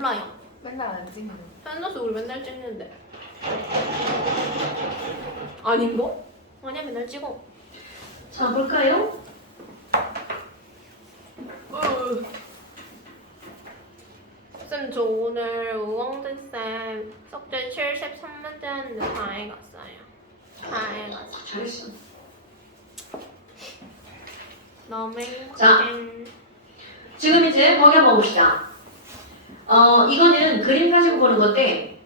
몰라요. 맨날 안 찍는. 현서스 우리 맨날 찍는데. 아닌가? 아니야 맨날 찍어. 자, 볼까요? 쌤, 저 오늘 우엉대쌤 숙제 73문제 했는데 다 해갔어요. 다 해갔어. 잘했어. 너무 자. 행복해. 지금 이제 거기 한번 봅시다. 이거는 그림 가지고 보는 건데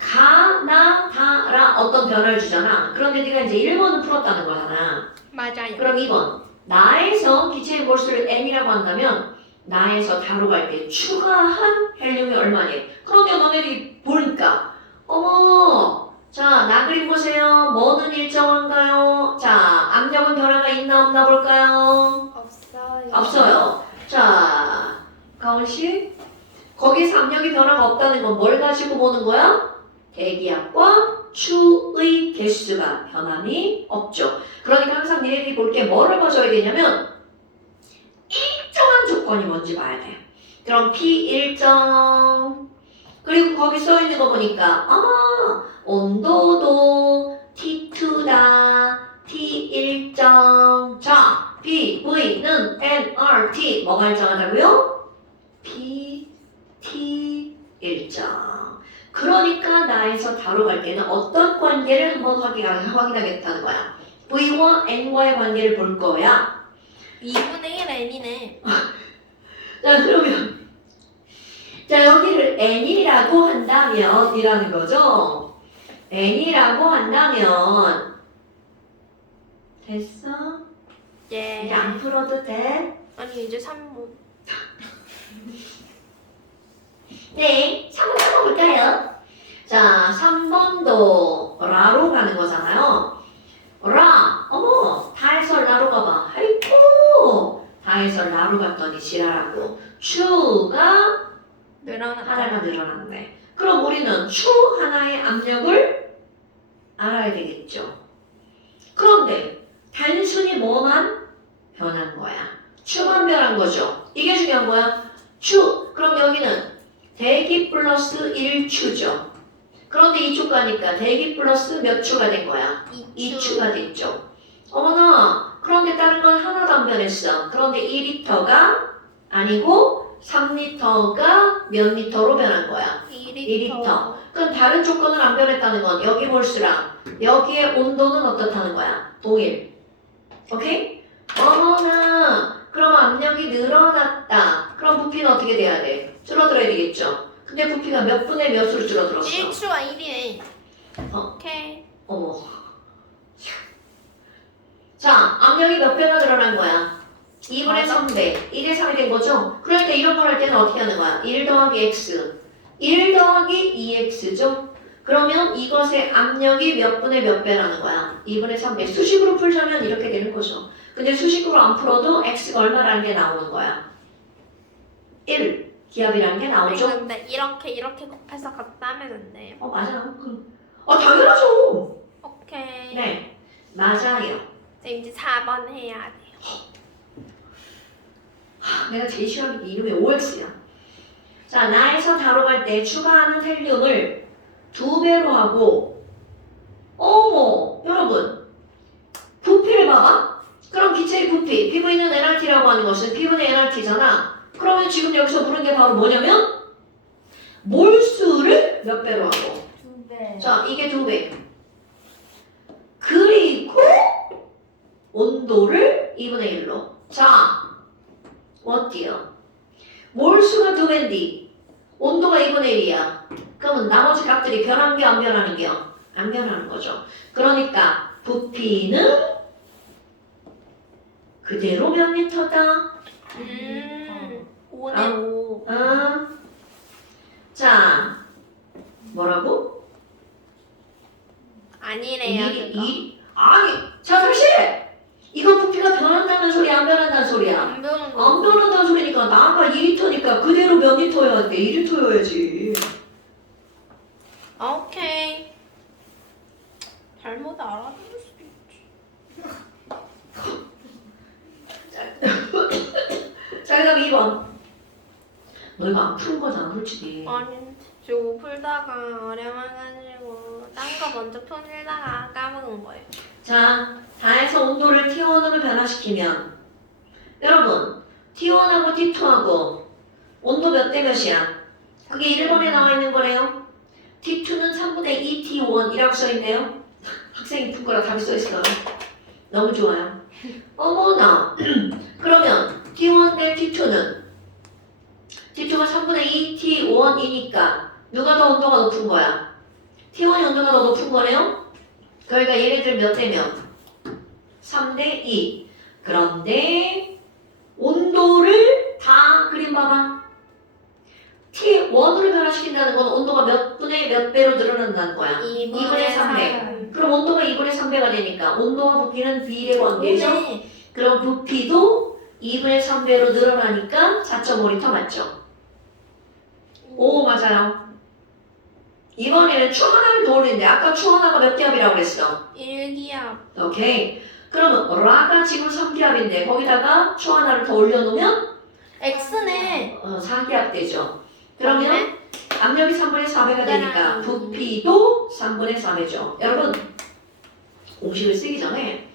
가, 나, 다, 라 어떤 변화를 주잖아. 그런데 네가 이제 1번은 풀었다는 거잖아. 맞아요. 그럼 2번 나에서 기체의 몰수를 n이라고 한다면 나에서 다로 갈 때 추가한 헬륨이 얼마니? 그러면 너네들이 보니까 어머 자 나 그림 보세요. 뭐는 일정한가요? 자 압력은 변화가 있나 없나 볼까요? 없어요. 없어요. 자 가온씨 거기서 압력이 변화가 없다는 건 뭘 가지고 보는 거야? 대기압과 추의 개수가 변함이 없죠. 그러니까 항상 니네들이 볼 게 뭐를 봐줘야 되냐면 일정한 조건이 뭔지 봐야 돼. 그럼 P 일정 그리고 거기 써 있는 거 보니까 온도도 T2다 T 일정 자 P, V는 nRT 뭐가 일정하다고요? P, T 일정 그러니까 나에서 다로 갈 때는 어떤 관계를 한번 확인하겠다는 거야. V와 N과의 관계를 볼 거야. 2분의 1 n이네. 자 그러면 자 여기를 N이라고 한다면 이라는 거죠. N이라고 한다면 됐어? 예. 이제 안 풀어도 돼? 아니 이제 3분. 네, 3번 한번 볼까요? 자, 3번도 라로 가는 거잖아요. 라, 어머, 다해서 라로 가봐. 아이고, 다해서 라로 갔더니 지랄하고 추가 늘어났다. 하나가 늘어났네. 그럼 우리는 추 하나의 압력을 알아야 되겠죠. 그런데 단순히 뭐만 변한 거야? 추만 변한 거죠. 이게 중요한 거야. 추, 그럼 여기는 대기 플러스 1추죠. 그런데 이쪽 가니까 대기 플러스 몇 추가 된 거야? 2추가 됐죠. 어머나, 그런데 다른 건 하나도 안 변했어. 그런데 2리터가 아니고 3리터가 몇 리터로 변한 거야? 2리터. 그럼 다른 조건은 안 변했다는 건 여기 몰수랑 여기의 온도는 어떻다는 거야? 동일. 오케이? 어머나, 그럼 압력이 늘어났다. 그럼 부피는 어떻게 돼야 돼? 줄어들어야 되겠죠. 근데 부피가 몇 분의 몇으로 줄어들었어? 1추와 1이네. 어. 오케이. 어머. 자, 압력이 몇 배나 늘어난 거야? 2분의 3배. 1의 3이 된 거죠? 그러니까 이런 걸 할 때는 어떻게 하는 거야? 1 더하기 x. 1 더하기 2x죠? 그러면 이것의 압력이 몇 분의 몇 배라는 거야? 2분의 3배. 수식으로 풀자면 이렇게 되는 거죠. 근데 수식으로 안 풀어도 x가 얼마라는 게 나오는 거야? 1. 기압이라는 게 나오죠? 근데 이렇게 곱해서 갖다 하면 안 돼요. 맞아. 당연하죠. 오케이. 네, 맞아요. 자, 이제 4번 해야 돼요. 내가 제일 싫어하는 게 이름이 OX야. 자, 나에서 다로 갈 때 추가하는 헬륨을 2배로 하고 어머, 여러분 부피를 봐봐. 그럼 기체의 부피, PV는 nRT라고 하는 것은 P분의 nRT잖아. 그러면 지금 여기서 부른 게 바로 뭐냐면 몰수를 몇 배로 하고 2배. 자, 이게 2배. 그리고 온도를 2분의 1로. 자, 어때요? 몰수가 2배인데 온도가 2분의 1이야. 그러면 나머지 값들이 변한 게 안 변하는 게요? 안 변하는 거죠. 그러니까 부피는 그대로 몇 리터다? 5네 5. 자, 뭐라고? 아니래요. 그거. 아니, 자 다시 이거 부피가 변한다는 소리야 안 변한다는 소리야? 안 배우는 안 거. 변한다는 소리니까 나 아까 2리터니까 그대로 몇 리터여야 돼? 2리터여야지. 오케이. 잘못 알아들을 수도 있지. 자 그다음 2번 너 이거 안 푼 거잖아, 솔직히. 아니 저 풀다가 어려워가지고 딴 거 먼저 풀다가 까먹은 거예요. 자, 다해서 온도를 T1으로 변화시키면 여러분 T1하고 T2하고 온도 몇 대 몇이야? 그게 1번에 나와 있는 거래요. T2는 3분의 2 T1이라고 써있네요. 학생이 푼 거라 답이 써있어요. 너무 좋아요. 어머나. 그러면 T1 대 T2는 T2가 3분의 2 T1이니까 누가 더 온도가 높은 거야? T1이 온도가 더 높은 거네요? 그러니까 얘네들 몇 대 몇? 3대 2. 그런데 온도를 다 그림 봐봐. T1으로 변화시킨다는 건 온도가 몇 분의 몇 배로 늘어난다는 거야. 2분의 3배. 그럼 온도가 2분의 3배가 되니까 온도와 부피는 비례 관계죠? 그럼 부피도 2분의 3배로 늘어나니까 4.5리터 맞죠? 오, 맞아요. 이번에는 추 하나를 더 올리는데 아까 추 하나가 몇 기압이라고 그랬어? 1기압. 오케이. 그러면 라가 지금 3기압인데 거기다가 추 하나를 더 올려놓으면 X네. 4기압 되죠. 그러면 압력이 3분의 4배가 되니까 네. 부피도 3분의 4배죠. 여러분 공식을 쓰기 전에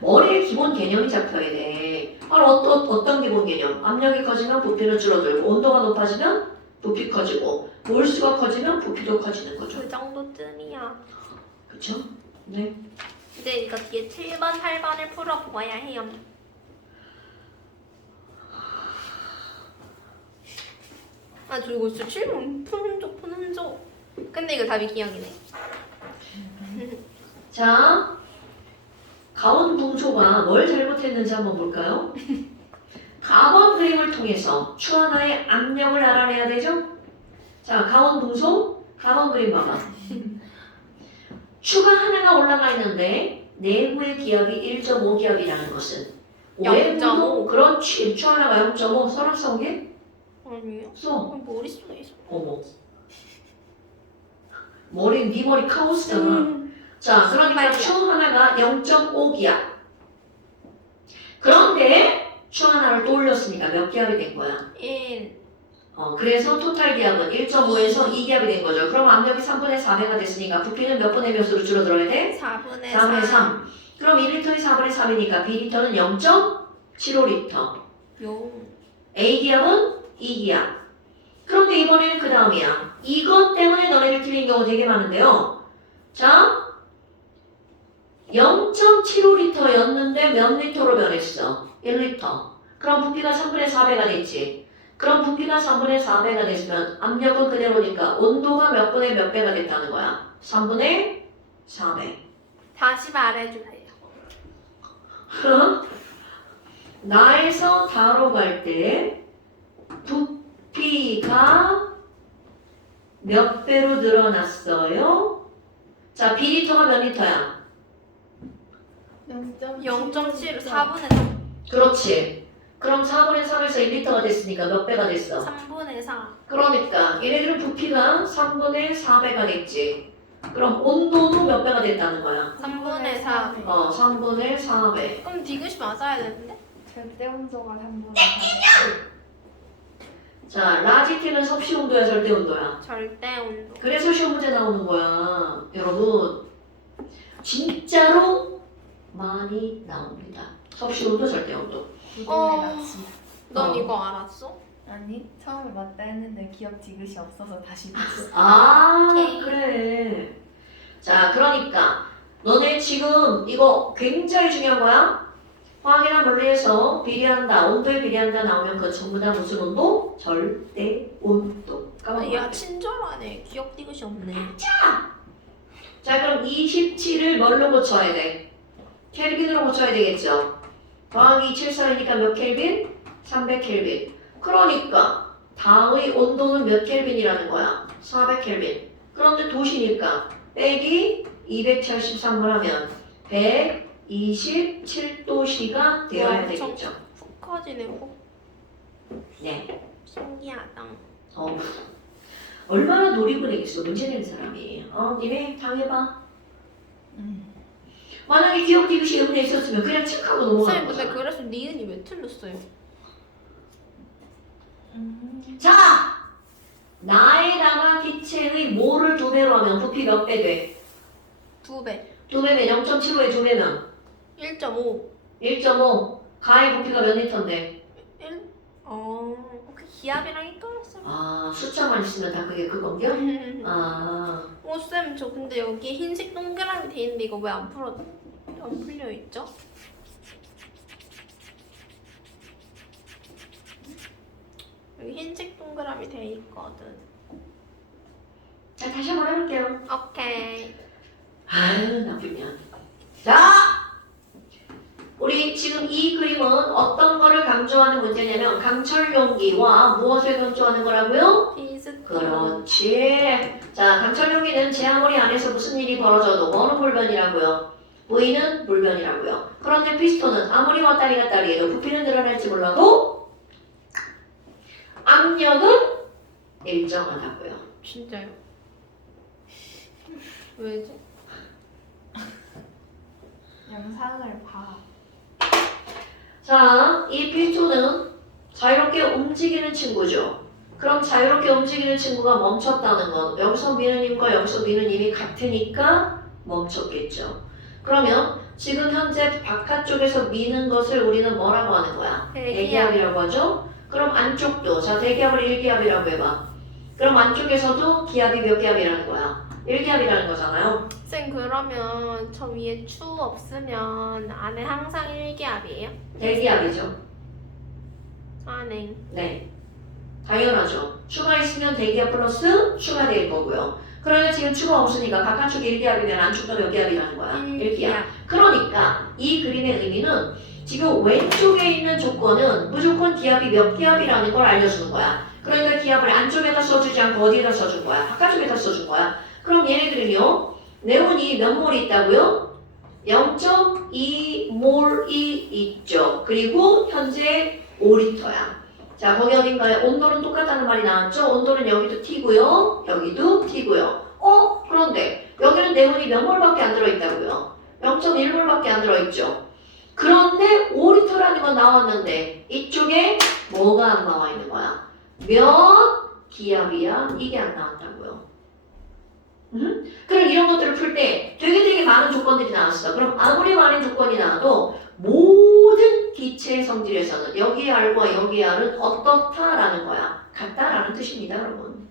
머리에 기본 개념이 잡혀야 돼. 바로 어떤 기본 개념? 압력이 커지면 부피는 줄어들고 온도가 높아지면 부피 커지고 몰수가 커지면 부피도 커지는 거죠. 그 정도쯤이야. 그렇죠? 네. 이제 이거 뒤에 7번, 8번을 풀어보아야 해요. 아, 저 이거 진짜 7번 푸는 적. 근데 이거 답이 기억이네. 자, 가원붕소가 뭘 잘못했는지 한번 볼까요? 가번 그림을 통해서 추 하나의 압력을 알아내야 되죠? 자, 가원붕소, 가번 그림 봐봐. 추가 하나가 올라가 있는데 내부의 기압이 1.5기압이라는 것은 0.5. 외부도 그렇지. 추 하나가 0.5 서랍 속에 아니요. 써. 머릿속에 있어. 어머. 네 머리 카오스잖아. 자, 그러니까 추 하나가 0.5기압. 그런데 추 하나를 또 올렸으니까 몇 기압이 된 거야? 1. 그래서 토탈 기압은 1.5에서 2기압이 된 거죠. 그럼 압력이 3분의 4배가 됐으니까 부피는 몇 분의 몇으로 줄어들어야 돼? 4분의 4분의 3. 3. 그럼 1리터이 4분의 3이니까 B리터는 0.75리터. A기압은 2기압. 그런데 이번에는 그 다음이야. 이것 때문에 너네들 틀린 경우 되게 많은데요. 자, 0.75리터였는데 몇 리터로 변했어? 1리터. 그럼 부피가 3분의 4배가 됐지. 그럼 부피가 3분의 4배가 됐으면 압력은 그대로니까 온도가 몇 분의 몇 배가 됐다는 거야? 3분의 4배. 다시 말해주세요. 나에서 다로 갈 때 부피가 몇 배로 늘어났어요? 자, B리터가 몇 리터야? 0.7, 4분의 3. 그렇지. 그럼 4분의 3에서 1리터가 됐으니까 몇 배가 됐어? 3분의 4. 그러니까 얘네들은 부피가 3분의 4배가 됐지. 그럼 온도도 몇 배가 됐다는 거야? 3분의 4. 3분의 4배. 그럼 디귿이 맞아야 되는데? 절대 온도가 3분의 4. 자, 라지티는 섭씨 온도야, 절대 온도야? 절대 온도. 그래서 시험 문제 나오는 거야. 여러분, 진짜로 많이 나옵니다. 섭씨 온도, 절대 온도. 구동의 낚시. 넌 어. 이거 알았어? 아니 처음에 맞다 했는데 기억 지그시 없어서 다시 봤어. 오케이. 그래. 자, 그러니까 너네 지금 이거 굉장히 중요한 거야. 화학이나 물리에서 비례한다, 온도에 비례한다 나오면 그거 전부 다 무슨 온도? 절대 온도. 까먹어. 야, 친절하네. 기억 디귿이 없네. 자, 그럼 27을 뭘로 고쳐야 돼? 켈빈으로 고쳐야 되겠죠. 더하기 274이니까 몇 켈빈? 300켈빈. 그러니까 당의 온도는 몇 켈빈이라는 거야? 400켈빈. 그런데 도시니까 빼기 273을 하면 127도씨가 되어야 엄청 되겠죠. 푹 커지네, 푹. 네. 신기하다. 얼마나 놀이분이겠어, 문제 내는 사람이. 니네 당해봐. 만약에 기억 디귿이 의문에 있었으면 그냥 칙하고 넘어가는 선생님, 근데 거잖아. 그래서 니은이 왜 틀렸어요? 자! 나에다가 기체의 모를 2배로 하면 부피 몇 배 돼? 2배. 2배면 0.75에 2배면 1.5. 1.5. 가의 부피가 몇 리터인데? 오케이. 기압이랑 헷갈렸어요. 아, 숫자만 있으면 다 그게 그건겨? 아, 쌤, 저 근데 여기 흰색 동그라미 돼 있는데 이거 왜 안 풀려 있죠? 여기 흰색 동그라미 돼 있거든. 자, 다시 한번 해볼게요. 오케이. 아유, 나쁘면. 자! 우리 지금 이 그림은 어떤 거를 강조하는 문제냐면 강철 용기와 무엇을 강조하는 거라고요? 비스트. 그렇지. 자, 강철 용기는 제 아무리 안에서 무슨 일이 벌어져도 뭐는 불변이라고요? V는 불변이라고요. 그런데 피스톤은 아무리 왔다리 갔다리 해도 부피는 늘어날지 몰라도 압력은 일정하다고요. 진짜요? 왜지? 영상을 봐. 자, 이 피스톤은 자유롭게 움직이는 친구죠. 그럼 자유롭게 움직이는 친구가 멈췄다는 건 여기서 미는 힘과 여기서 미는 힘이 같으니까 멈췄겠죠. 그러면 지금 현재 바깥쪽에서 미는 것을 우리는 뭐라고 하는 거야? 대기압이라고 하죠. 그럼 안쪽도 자 대기압을 1기압이라고 해봐. 그럼 안쪽에서도 기압이 몇 기압이라는 거야? 1기압이라는 거잖아요. 쌤, 그러면 저 위에 추 없으면 안에 항상 1기압이에요? 대기압이죠. 네. 네. 당연하죠. 추가 있으면 대기압 플러스 추가 될 거고요. 그러면 지금 추가 없으니까 바깥쪽이 1기압이면 안쪽도 몇 기압이라는 거야? 1기압. 그러니까 이 그림의 의미는 지금 왼쪽에 있는 조건은 무조건 기압이 몇 기압이라는 걸 알려주는 거야. 그러니까 기압을 안쪽에다 써주지 않고 어디에다 써준 거야? 바깥쪽에다 써준 거야. 그럼 얘네들은요. 네온이 몇 몰이 있다고요? 0.2몰이 있죠. 그리고 현재 5리터야. 자, 거기 어딘가에 온도는 똑같다는 말이 나왔죠? 온도는 여기도 T고요. 여기도 T고요. 그런데 여기는 네온이 몇 몰밖에 안 들어있다고요? 0.1몰밖에 안 들어있죠. 그런데 5리터라는 건 나왔는데 이쪽에 뭐가 안 나와 있는 거야? 몇 기압이야? 이게 안 나왔다고요. 그럼 이런 것들을 풀 때 되게 많은 조건들이 나왔어. 그럼 아무리 많은 조건이 나와도 모든 기체의 성질에서는 여기의 R과 여기의 R은 어떻다라는 거야. 같다라는 뜻입니다, 여러분.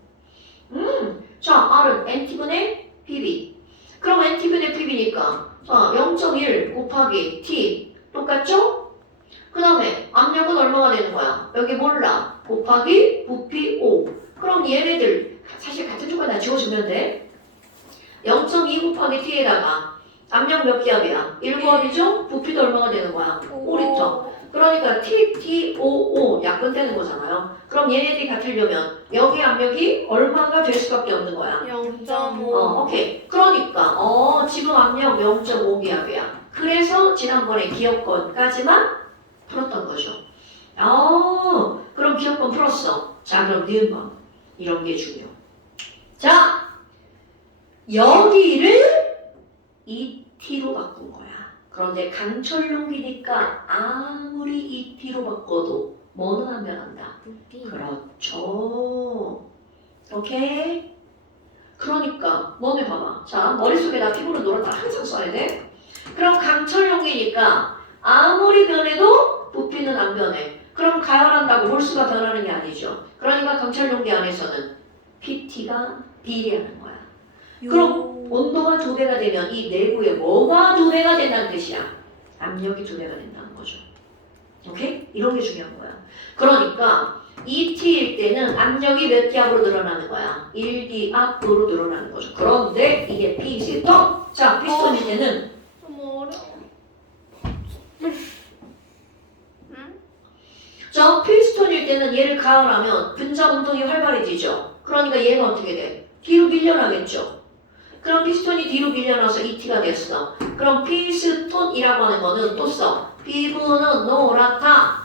자, R은 NT분의 PB. 그럼 NT분의 PB니까 자, 0.1 곱하기 T 똑같죠? 그 다음에 압력은 얼마가 되는 거야? 여기 몰라. 곱하기 부피 5. 그럼 얘네들 사실 같은 조건 다 지워주면 돼. 0.2 곱하기 T에다가 압력 몇 기압이야? 1기압이죠? 부피도 얼마가 되는 거야? 5리터. 그러니까 TTOO 약분되는 거잖아요. 그럼 얘네들이 같으려면 여기 압력이 얼마가 될 수밖에 없는 거야? 0.5. 오케이. 그러니까 지금 압력 0.5기압이야. 그래서 지난번에 기억권까지만 풀었던 거죠. 그럼 기억권 풀었어. 자, 그럼 니은번 이런 게 중요. 자, 여기를 ET로 바꾼 거야. 그런데 강철 용기니까 아무리 ET로 바꿔도 뭐는 안 변한다. 그렇죠. 오케이. 그러니까 너네 봐봐. 자, 머릿속에다 피부로 놀았다 항상 써야 돼. 그럼 강철 용기니까 아무리 변해도 부피는 안 변해. 그럼 가열한다고 몰수가 변하는 게 아니죠. 그러니까 강철 용기 안에서는 PT가 비례하는 거야. 그럼 온도가 2배가 되면 이 내부에 뭐가 2배가 된다는 뜻이야? 압력이 2배가 된다는 거죠. 오케이? 이런 게 중요한 거야. 그러니까 ET일 때는 압력이 몇 기압으로 늘어나는 거야? 1기압으로 늘어나는 거죠. 그런데 이게 피스톤! 자, 피스톤일 때는 너무 어려워. 자, 피스톤일 때는 얘를 가열하면 분자 운동이 활발해지죠. 그러니까 얘가 어떻게 돼? 뒤로 밀려나겠죠. 그럼 피스톤이 뒤로 밀려나서 ET가 됐어. 그럼 피스톤이라고 하는 거는 또 써. 피부는 노랗다.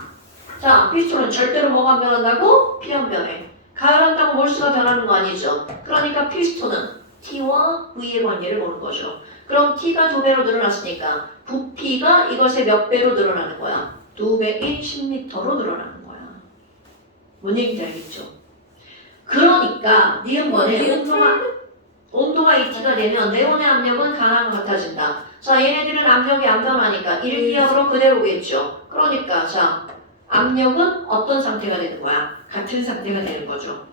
자, 피스톤은 절대로 뭐가 안 변한다고? 피 안 변해. 가열한다고 몰수가 변하는 거 아니죠. 그러니까 피스톤은 T와 V의 관계를 보는 거죠. 그럼 T가 2배로 늘어났으니까 부피가 이것의 몇 배로 늘어나는 거야? 2배인 10m로 늘어나는 거야. 뭔 얘기인지 알겠죠? 그러니까 니은번에 니은 온도가 T가 되면 네온의 압력은 강하고 같아진다. 자, 얘네들은 압력이 안 변하니까 1기압으로 그대로겠죠. 그러니까 자, 압력은 어떤 상태가 되는 거야? 같은 상태가 되는 거죠.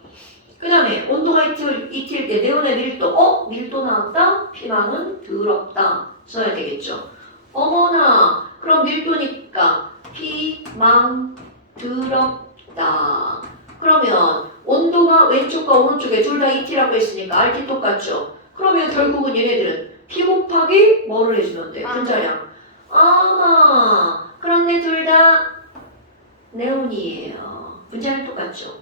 그 다음에 온도가 T일 때 네온의 밀도, 밀도 나왔다? 피망은 더럽다. 써야 되겠죠. 어머나, 그럼 밀도니까 피망 더럽다. 그러면 온도가 왼쪽과 오른쪽에 둘 다 ET라고 했으니까 RT 똑같죠? 그러면 결국은 얘네들은 P 곱하기 뭐를 해주면 돼? 분자량. 아마 그런데 둘 다 네온이에요. 분자량 똑같죠?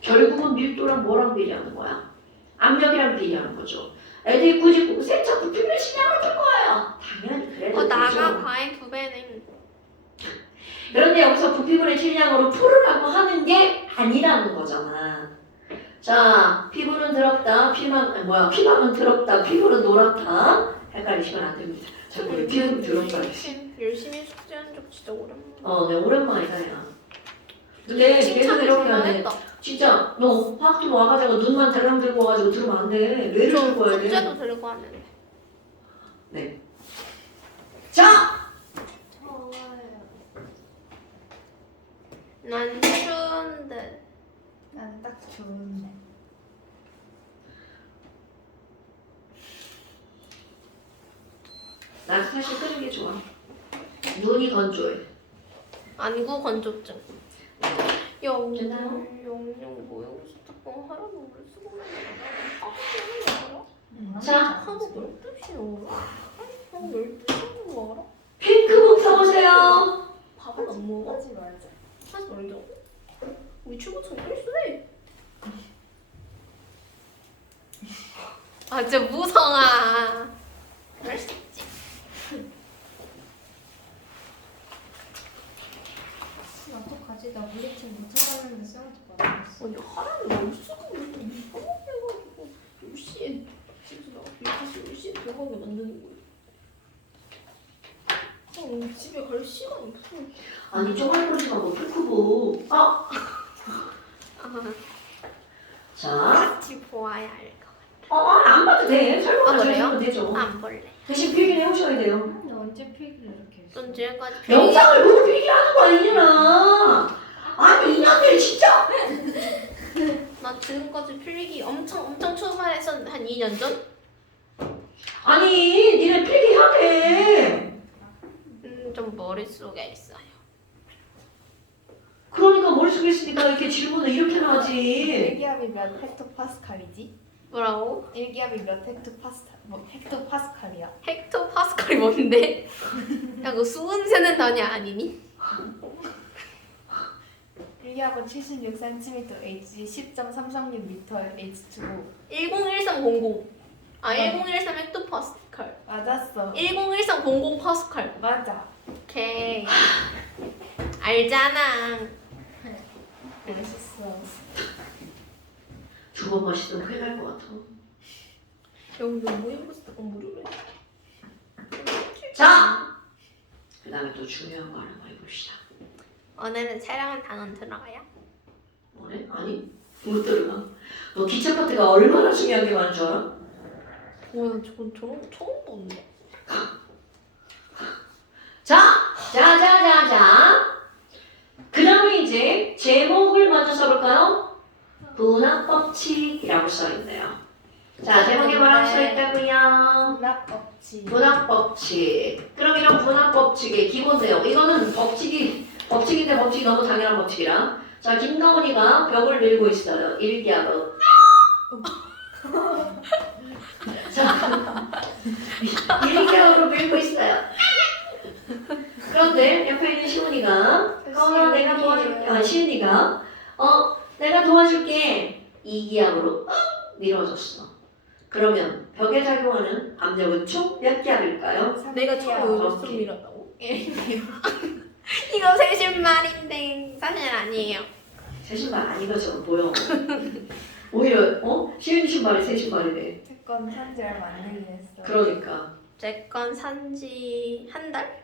결국은 밀도랑 뭐랑 비례하는 거야? 압력이랑 비례하는 거죠. 애들이 굳이 세차 부피를 신경을 줄 거예요. 당연히 그래도 나가 되죠. 과의 2배는. 그런데 여기서 부피분의 질량으로 풀으라고 하는 게 아니라는 거잖아. 자, 피부는 더럽다. 피망은 더럽다. 피부는 노랗다. 헷갈리시면 안 됩니다. 자꾸 왜 피부는 더럽다 그랬어. 열심히 숙제한 적 진짜 오랜만에. 네, 오랜만이다, 야. 근데 계속 칭찬을 이렇게 정말 하네. 했다. 진짜 너 화학팀 와가지고 눈만 달랑 들고 와가지고 들으면 안 돼. 뇌를 들고 와야 돼. 숙제도 들고 왔는데. 네. 자! 좋아요. 난 추운데. 난 딱 좋은데. 나도 사실 끄는 게 좋아. 눈이 건조해. 안구 건조증. 됐나요? 영영 모형수특공 하라고 물 쓰고 자, 하고 12시에 오라? 하고 12시에 오라? 핑크북 사오세요. 밥을 안 먹어? 하지 말자. 하지 말자고? 우리 출구 정글수네. 아 진짜 무성아. 그럴 수 있지. 어떡하지? 나 물리팀 못 찾았는데 쌤한테 받았어. 아니 하라는 뭘 쓰고 이렇게 해가지고 10시에 집에서 나가 10시에 들어가게 만드는 거야. 집에 갈 시간이 없어. 아니 쪼갈거리지 말고 핑크북. 자, 같이 보아야 할 것 안 봐도 돼. 설명만 아, 잘 그래요? 해주면 되죠. 같아. 안 볼래. 대신 필기는 해오셔야 돼요. 나 언제 필기를 이렇게 했어? 넌 지금까지 영상을 보고 필기하는 거 아니잖아. 아니 이년들 진짜. 나 지금까지 필기 엄청 초반했었는데 한 2년 전? 아니 니네 필기해야 돼. 좀 머릿속에 있어요. 그러니까 머릿속에 있으니까 이렇게 질문을 이렇게 하지. 일기압이 몇 헥토파스칼이지? 뭐라고? 일기압이 몇 헥토파스칼이야? 헥토파스칼이 뭔데? 야 그거 수분 세는 단위 아니니? 일기압은 76cm H 10.336m H2O. 101300. 1013 헥토파스칼. 맞았어. 101300 파스칼. 맞아. 오케이. 알잖아. 멋있어. 두 번 마시면 큰일 날 것 같아. 여기 너 모의고사 때 무료래. 자, 그 다음에 또 중요한 거 하나 더 해봅시다. 오늘은 촬영은 단원 들어가요? 뭐래? 아니, 못 들어가. 너 기차 파트가 얼마나 중요한 게 많은 줄 알아? 와, 나 저건 처음 보는데. 자. 그 다음에 이제 제목을 먼저 써볼까요? 분학법칙이라고 써있네요. 자, 제목에 뭐라고 써있다고요? 분학법칙. 분학법칙. 그럼 이런 분학법칙의 기본 내용. 이거는 법칙인데 법칙이 너무 당연한 법칙이라. 자, 김가온이가 벽을 밀고 있어요. 일기압은. 자, 일기압으로 밀고 있어요. 그런데 옆에 있는 시훈이가 내가 도와줄게. 시은이가 내가 도와줄게. 이기압으로 밀어줬어. 그러면 벽에 작용하는 압력은 총 몇 기압일까요? 내가 처음 몇 오케이. 밀었다고? 이거 세신말인데 사실 아니에요. 새 신발 아닌 것처럼 보여. 오히려 시은이 신발이 새 신발이네. 채권 산지 얼마 안 되긴 했어. 그러니까. 제 건 산지 한 달?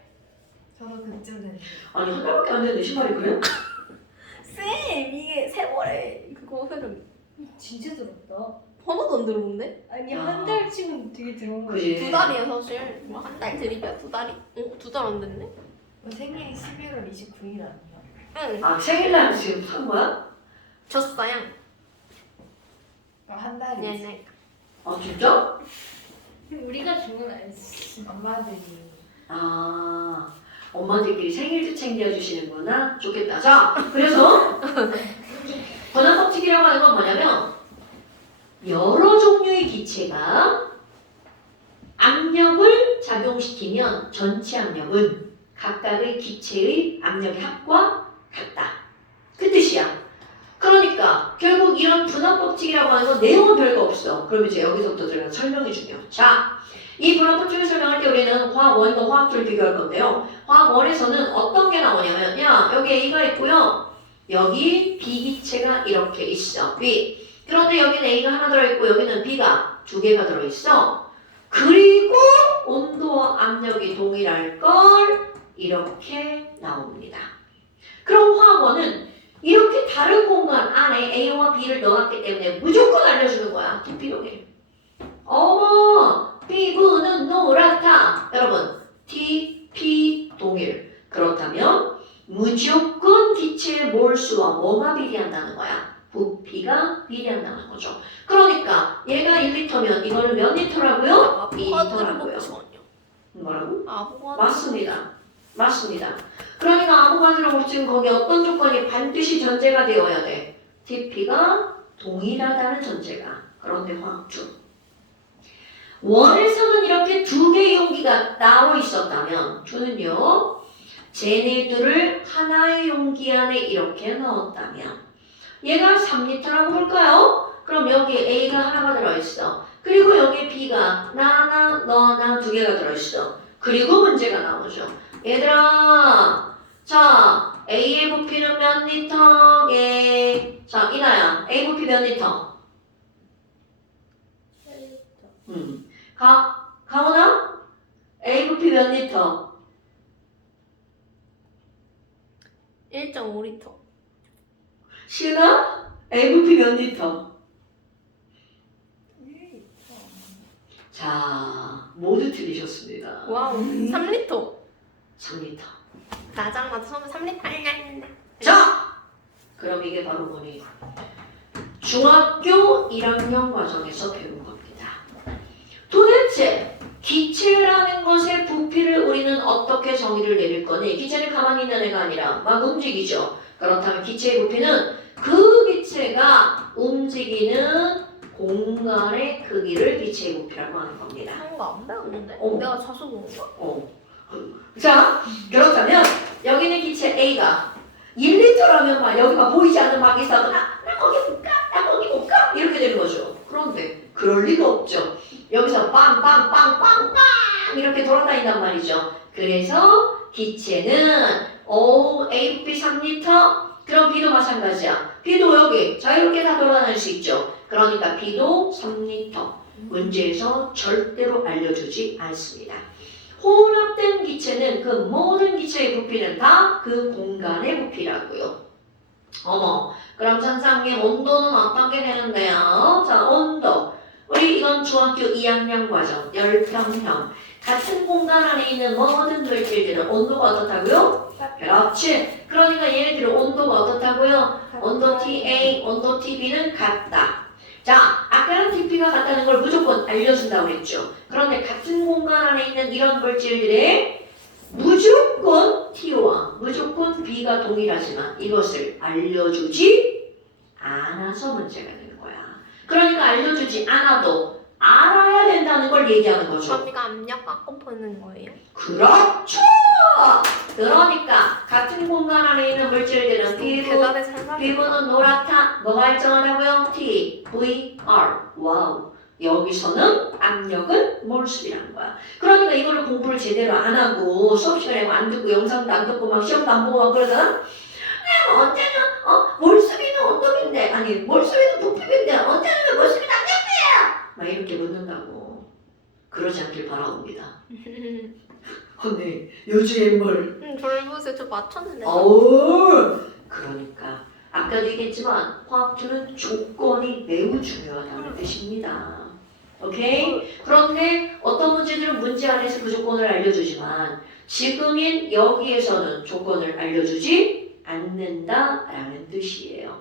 저도 그쯤 됐는데. 아니 한 달밖에 안 됐는데 신발이 그래? 쌤 이게 세월에 그거 흐름 진짜 들었다. 하나도 안 들어오는데? 아니 야. 한 달 치고는 되게 들어온 거야. 그지? 2달이야 사실. 뭐 한 달 드립이야 2달이. 응? 2달 안 됐네? 생일이 11월 29일 아니야? 응. 아 생일날 지금 산 거야? 줬어요. 한 달이지. 네네. 아 진짜? 우리가 준 건 아니지. 엄마들이 아 엄마들끼리 생일도 챙겨주시는구나. 좋겠다. 자 그래서 권한법칙이라고 하는 건 뭐냐면 여러 종류의 기체가 압력을 작용시키면 전체 압력은 각각의 기체의 압력의 합과 같다. 그 뜻이야. 그러니까 결국 이런 분합법칙이라고 하는 건 내용은 별거 없어. 그럼 이제 여기서부터 들어가서 설명해 주면 자, 이 분합법칙을 설명할 때 우리는 화학 1과 화학 2를 비교할 건데요. 화학 1에서는 어떤 게 나오냐면 야 여기 A가 있고요. 여기 B 기체가 이렇게 있어. B. 그런데 여기는 A가 하나 들어있고 여기는 B가 2개가 들어있어. 그리고 온도와 압력이 동일할 걸 이렇게 나옵니다. 그럼 화학원은 이렇게 다른 공간 안에 A와 B를 넣었기 때문에 무조건 알려주는 거야. TP 동일. 어머! 피부는 노랗다. 여러분, TP 동일. 그렇다면 무조건 기체의 몰수와 뭐가 비례한다는 거야? 부피가 비례한다는 거죠. 그러니까 얘가 1리터면 이거는 몇 리터라고요? 아보가드로 2리터라고요. 법칙 아니야? 뭐라고? 아보가드. 맞습니다. 맞습니다. 그러니까 아보가드로 법칙은 거기 어떤 조건이 반드시 전제가 되어야 돼. TP가 동일하다는 전제가. 그런데 화학주. 원에서는 이렇게 2개의 용기가 나와 있었다면 주는요. 쟤네들을 하나의 용기 안에 이렇게 넣었다면 얘가 3리터라고 볼까요? 그럼 여기 A가 하나가 들어있어. 그리고 여기 B가 나나 너나 2개가 들어있어. 그리고 문제가 나오죠. 얘들아, 자 A의 부피는 몇 리터게? 자 이나야, A 부피 몇 리터? 가오나? A 부피 몇 리터? 1.5리터. 시은아? A 부피 몇 리터? 자, 모두 틀리셨습니다. 와우. 3리터. 3리터. 나장마다 처음에 3리터 하려 했는데. 자! 그럼 이게 바로 뭐니? 중학교 1학년 과정에서 배운 겁니다. 도대체 기체라는 것의 부피를 우리는 어떻게 정의를 내릴 거니? 기체는 가만히 있는 애가 아니라 막 움직이죠. 그렇다면 기체의 부피는 그 기체가 움직이는 공간의 크기를 기체의 부피라고 하는 겁니다. 하는 거 안 배웠는데? 어. 내가 자수 본 거? 자, 그렇다면 여기는 기체 A가 1리터라면 막 여기 막 보이지 않는 막 있어도 나 거기 볼까? 나 거기 볼까? 이렇게 되는 거죠. 그런데 그럴 리가 없죠. 여기서 빵빵빵빵빵 이렇게 돌아다닌단 말이죠. 그래서 기체는 A 부피 3리터 그럼 B도 마찬가지야. B도 여기 자유롭게 다 돌아다닐 수 있죠. 그러니까 B도 3리터. 문제에서 절대로 알려주지 않습니다. 혼합된 기체는 그 모든 기체의 부피는 다 그 공간의 부피라고요. 어머, 그럼 천상님 온도는 어떤 게 되는데요? 자, 온도. 우리 이건 중학교 2학년 과정, 열평형. 같은 공간 안에 있는 모든 물질들은 온도가 어떻다고요? 그렇지. 그러니까 얘네들은 온도가 어떻다고요? 온도 TA, 온도 TB는 같다. 자, 아까는 TP가 같다는 걸 무조건 알려준다고 했죠. 그런데 같은 공간 안에 있는 이런 물질들의 무조건 T와 무조건 B가 동일하지만 이것을 알려주지 않아서 문제가 되는 거야. 그러니까 알려주지 않아도 알아야 된다는 걸 얘기하는 거죠. 언니가 압력 갖고 보는 거예요? 그렇죠. 그러니까 같은 공간 안에 있는 물질들은 계단에 살살. 피부는 노랗다. 뭐가 일정하다고요? T, V, R. 와우. 여기서는 압력은 몰수이라는 거야. 그러니까 이거를 공부를 제대로 안 하고 수업 시간에 안 듣고 영상도 안 듣고 막 시험도 안 보고 막 그러잖아. 언제는 몰수비는 온도인데 아니 몰수비는 부피인데 언제는 몰수비는 압력비야. 막 이렇게 묻는다고. 그러지 않길 바라봅니다. 언니 요즘 뭘? 졸부세 저 맞췄는데. 어우. 그러니까 아까도 얘기했지만 화학투는 조건이 매우 중요하다는 뜻입니다. 오케이? 그런데 어떤 문제들은 문제 안에서 그 조건을 알려주지만 지금인 여기에서는 조건을 알려주지 않는다라는 뜻이에요.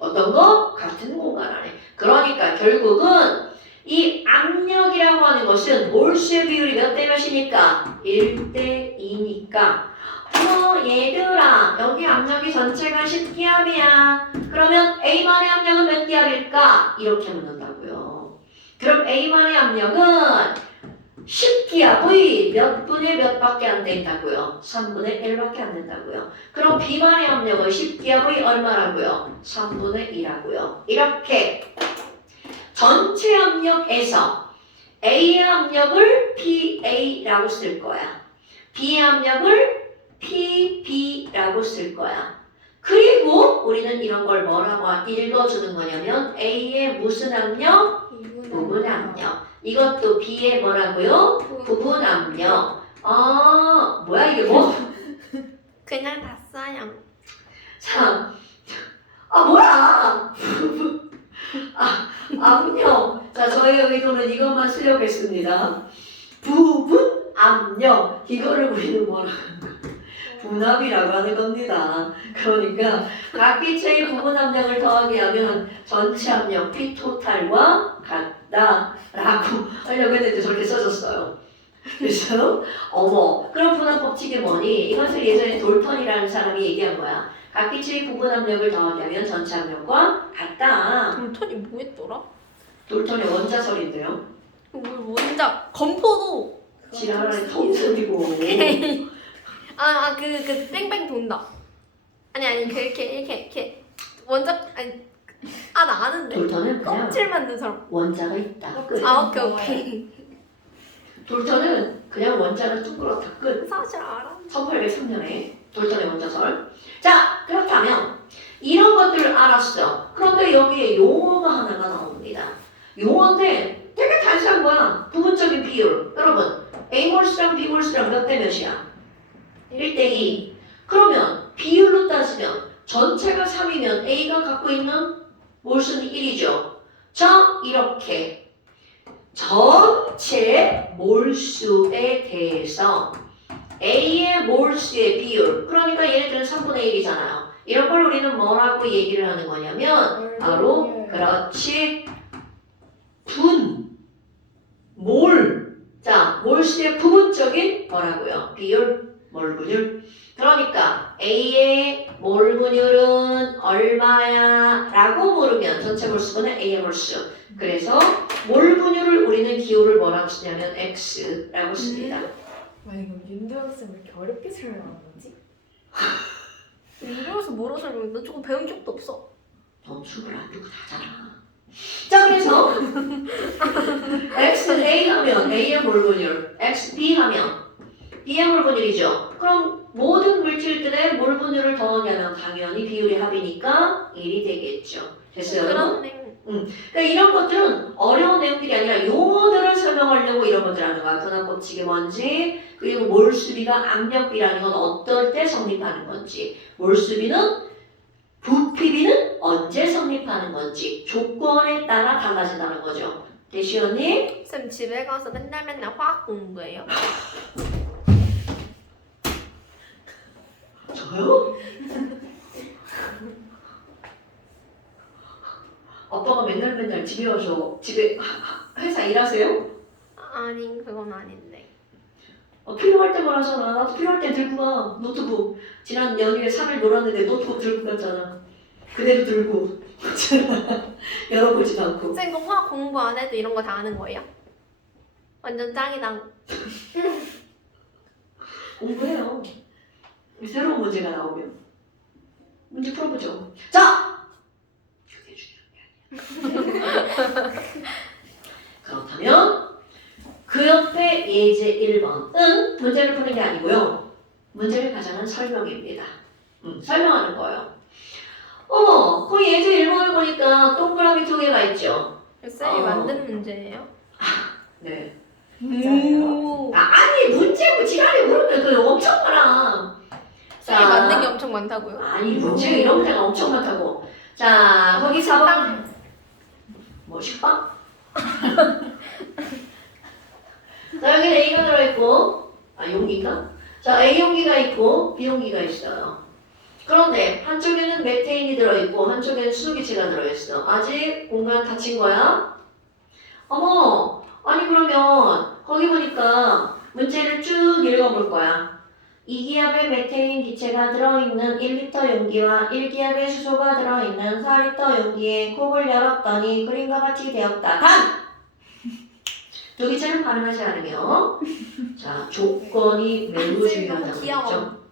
어떤 거? 같은 공간 안에. 그러니까 결국은 이 압력이라고 하는 것은 몰수의 비율이 몇 대 몇이니까? 1대 2니까 얘들아 여기 압력이 전체가 10기압이야. 그러면 A만의 압력은 몇 기압일까? 이렇게 묻는다고요. 그럼 A만의 압력은 10기압의 몇 분의 몇 밖에 안 된다고요? 3분의 1밖에 안 된다고요. 그럼 B만의 압력은 10기압의 얼마라고요? 3분의 2라고요. 이렇게 전체 압력에서 A의 압력을 PA라고 쓸 거야. B의 압력을 PB라고 쓸 거야. 그리고 우리는 이런 걸 뭐라고 읽어주는 거냐면 A의 무슨 압력? 부분 압력. 이것도 B의 뭐라고요? 부분 압력. 아, 뭐야 이게 뭐? 그냥 다 써요. 참. 아, 뭐야? 압력. 자, 저의 의도는 이것만 쓰려고 했습니다. 부분 압력. 이거를 우리는 뭐라고 하는 거야? 분압이라고 하는 겁니다. 그러니까 각 기체의 부분 압력을 더하게 하면 전체 압력 P 토탈과 같다라고 하려고 했는데 저렇게 써졌어요. 그래서 어머, 그럼 분압 법칙이 뭐니? 이것을 예전에 돌턴이라는 사람이 얘기한 거야. 각 기체의 부분 압력을 더하게 하면 전체 압력과 같다. 돌턴이 뭐 했더라? 돌턴의 원자설인데요. 원작 건포도 지랄하는 통선이고. 그 뺑뺑 돈다. 아니 이렇게 원작 나 아는데. 돌턴은 그냥 껍질 만든 사람. 원자가 있다. 끝. 오케이. 돌턴은 그냥 원자를 둥그렇다. 끝. 사실 알아. 1803년에 돌턴의 원자설. 자, 그렇다면 이런 것들을 알았어. 그런데 여기에 용어가 하나가 나옵니다. 용어인데 되게 단순한 거야. 부분적인 비율. 여러분, A몰수랑 B몰수랑 몇 대 몇이야? 1대2. 그러면 비율로 따지면 전체가 3이면 A가 갖고 있는 몰수는 1이죠. 자, 이렇게 전체 몰수에 대해서 A의 몰수의 비율, 그러니까 얘네들은 3분의 1이잖아요. 이런 걸 우리는 뭐라고 얘기를 하는 거냐면 바로 그렇지 몰. 자, 몰수의 부분적인 뭐라고요? 비율, 몰분율. 그러니까 A의 몰분율은 얼마야? 라고 물으면 전체 몰수분의 A의 몰수. 그래서 몰분율을 우리는 기호를 뭐라고 쓰냐면 X라고 씁니다. 이거 윤도영 쌤 왜 이렇게 어렵게 설명하는 거지? 이러면서 뭐로 설명해? 나 조금 배운 적도 없어. 멈춤을 안 두고 다잖아. 자, 그래서 XA 하면 A의 몰분율, XB 하면 B의 몰분율이죠. 그럼 모든 물질들의 몰분율을 더하면 당연히 비율의 합이니까 1이 되겠죠. 됐어요? 그렇네. 그러니까 이런 것들은 어려운 내용들이 아니라 용어들을 설명하려고 이런 것들 하는 거야. 분압 법칙이 뭔지, 그리고 몰수비가 압력비라는 건 어떨 때 성립하는 건지, 몰수비는 부피비는 언제 성립하는 건지 조건에 따라 달라진다는 거죠. 대시 언니? 쌤 집에 가서 맨날 화학 공부해요. 저요? 아빠가 맨날 집에 와서 회사 일하세요? 아니 그건 아닌데. 필요할 때만 하잖아. 나도 필요할 때 들고 가. 노트북. 지난 연휴에 3일 놀았는데 노트북 들고 갔잖아. 그대로 들고. 열어보지도 않고. 쌤 그럼 화학 공부 안 해도 이런 거 다 아는 거예요? 완전 짱이다. 공부해요. 새로운 문제가 나오면. 문제 풀어보죠. 자! 그게 중요한 게 아니야. 그렇다면 그 옆에 예제 1번은 문제를 푸는 게 아니고요. 문제를 가장한 설명입니다. 설명하는 거예요. 그 예제 1번을 보니까 동그라미 2개가 있죠. 쌤이 만든 문제예요? 네. 진짜요? 아니 문제고 지랄이 그러면 그 엄청 많아. 쌤이 맞는 게 엄청 많다고요? 아니 문제가 이런 문제가 엄청 많다고. 자 거기 4번 뭐 식빵? 자 여기는 A가 들어있고 용기인가? 자 A 용기가 있고 B 용기가 있어요. 그런데 한쪽에는 메테인이 들어있고 한쪽에는 수소기체가 들어있어. 아직 공간 닫힌 거야? 어머 아니 그러면 거기 보니까 문제를 쭉 읽어볼 거야. 2기압의 메테인 기체가 들어있는 1리터 용기와 1기압의 수소가 들어있는 4리터 용기에 콕을 열었더니 그림과 같이 되었다. 단! 두 기체는 발음하지 않으며 자 조건이 매우 중요하다고 그랬죠.